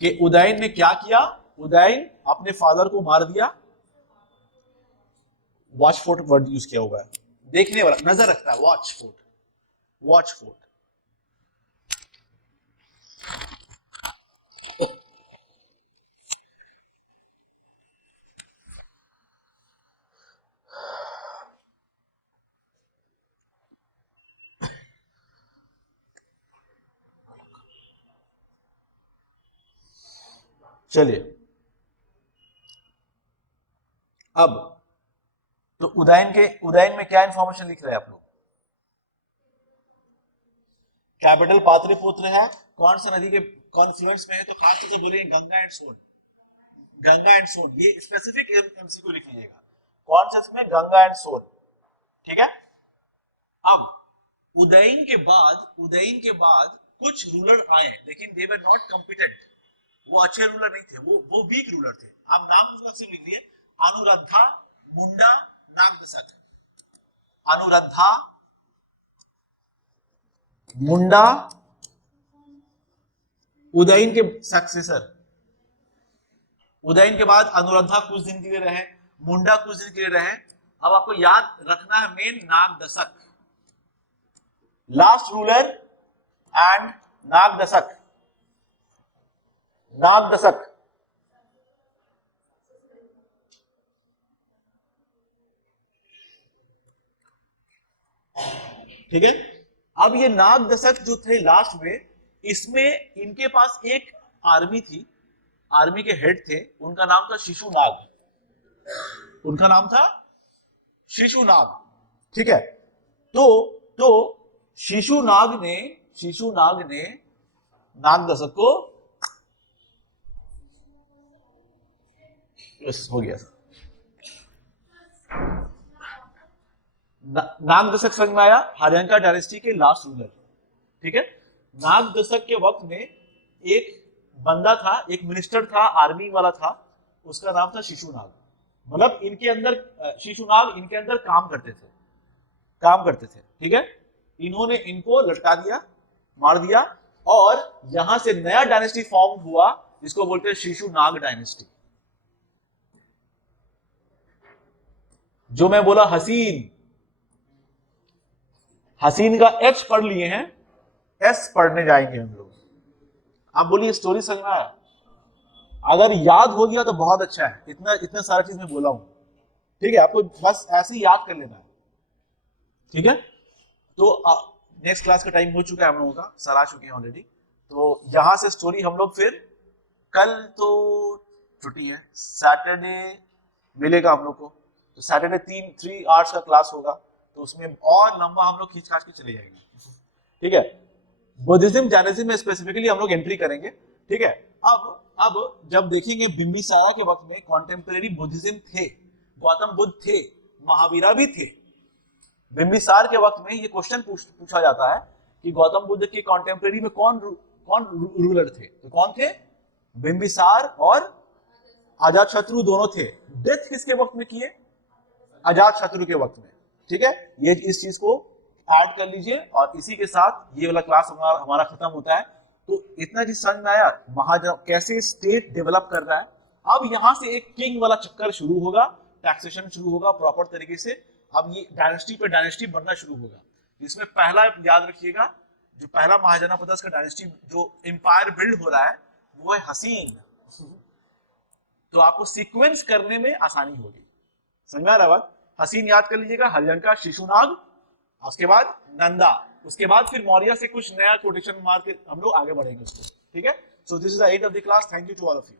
कि उदयन ने क्या किया। उदयन अपने फादर को मार दिया। वॉच फोर्ट वर्ड यूज किया हुआ है, देखने वाला, नजर रखता है, वॉच फोर्ट, वॉच फोर्ट। चलिए अब तो उदयन में क्या इंफॉर्मेशन लिख रहे हैं आप लोग? कैपिटल पाटलिपुत्र है, कौन सा नदी के कॉन्फ्लुएंस में है? तो खास तौर से बोलिए गंगा एंड सोन, गंगा एंड सोन, ये स्पेसिफिक एमसीक्यू लिख लीजिएगा। कौन सा इसमें? गंगा एंड सोन, ठीक है। अब उदयन के बाद कुछ रूलर आए, लेकिन दे वर नॉट कॉम्पिटेंट, वो अच्छे रूलर नहीं थे, वो वीक रूलर थे। आप नाम उसका लिख लीजिए, अनुराधा, मुंडा, नागदशक। अनुराधा, मुंडा, उदयन के सक्सेसर। उदयन के बाद अनुराधा कुछ दिन के लिए रहे, मुंडा कुछ दिन के लिए रहे। अब आपको याद रखना है main Nagdashak, last ruler and Nagdashak. Nagdashak, ठीक है। अब ये नागदशक जो थे लास्ट में, इसमें इनके पास एक आर्मी थी, आर्मी के हेड थे, उनका नाम था शिशुनाग, उनका नाम था शिशुनाग, ठीक है। तो शिशुनाग ने नागदशक को, हो गया नागदशक समझ में आया? हर्यंका डायनेस्टी के लास्ट रूलर, ठीक है। नागदशक के वक्त में एक बंदा था, एक मिनिस्टर था, आर्मी वाला था, उसका नाम था शिशुनाग। मतलब इनके अंदर शिशुनाग इनके अंदर काम करते थे, ठीक है। इन्होंने इनको लटका दिया, मार दिया, और यहां से नया डायनेस्टी फॉर्म हुआ जिसको बोलते हैं शिशुनाग डायनेस्टी। जो मैं बोला हसीन का एच पढ़ लिए हैं, एस पढ़ने जाएंगे हम लोग। आप बोलिए स्टोरी समझ में आया? अगर याद हो गया तो बहुत अच्छा है, इतना सारा चीज मैं बोला हूं, ठीक है। आपको बस ऐसे ही याद कर लेना है, ठीक है। तो नेक्स्ट क्लास का टाइम हो चुका है हम लोगों का, सर आ चुके हैं ऑलरेडी। तो यहां से स्टोरी हम लोग फिर कल तो छुट्टी है, सैटरडे मिलेगा हम लोग को, तो सैटरडे 3 आवर्स का क्लास होगा, तो उसमें और लंबा हम लोग खींच खाच के चले जाएंगे, ठीक है। बुद्धिज्म जैनिज्म में स्पेसिफिकली हम लोग एंट्री करेंगे, ठीक है। अब जब देखेंगे बिंबिसारा के वक्त में कॉन्टेम्परेरी बुद्धिज्म थे, गौतम बुद्ध थे, महावीरा भी थे, बिंबिसार के वक्त में ये क्वेश्चन पूछा जाता है कि गौतम बुद्ध के कॉन्टेम्परेरी में कौन रूलर थे, तो कौन थे? बिंबिसार और अजातशत्रु दोनों थे। डेथ किसके वक्त में किए? अजातशत्रु के वक्त में। ठीक है, ये इस चीज को ऐड कर लीजिए और इसी के साथ ये वाला क्लास हमारा खत्म होता है। तो इतना चीज समझ में आया महाजन कैसे स्टेट डेवलप कर रहा है। अब यहां से एक किंग वाला चक्कर शुरू होगा, टैक्सेशन शुरू होगा प्रॉपर तरीके से। अब ये डायनेस्टी पे डायनेस्टी बनना शुरू होगा, जिसमें पहला याद रखिएगा जो पहला महाजनापदस का डायनेस्टी जो एम्पायर बिल्ड हो रहा है वो है हसीन। तो आपको सीक्वेंस करने में आसानी होगी। समझ में आ रहा है? हसीन याद कर लीजिएगा, हरिजनका, शिशुनाग, उसके बाद नंदा, उसके बाद फिर मौर्य से कुछ नया कोटेशन मार के हम लोग आगे बढ़ेंगे उसको। ठीक है, so this is the end of the class. Thank you to all of you.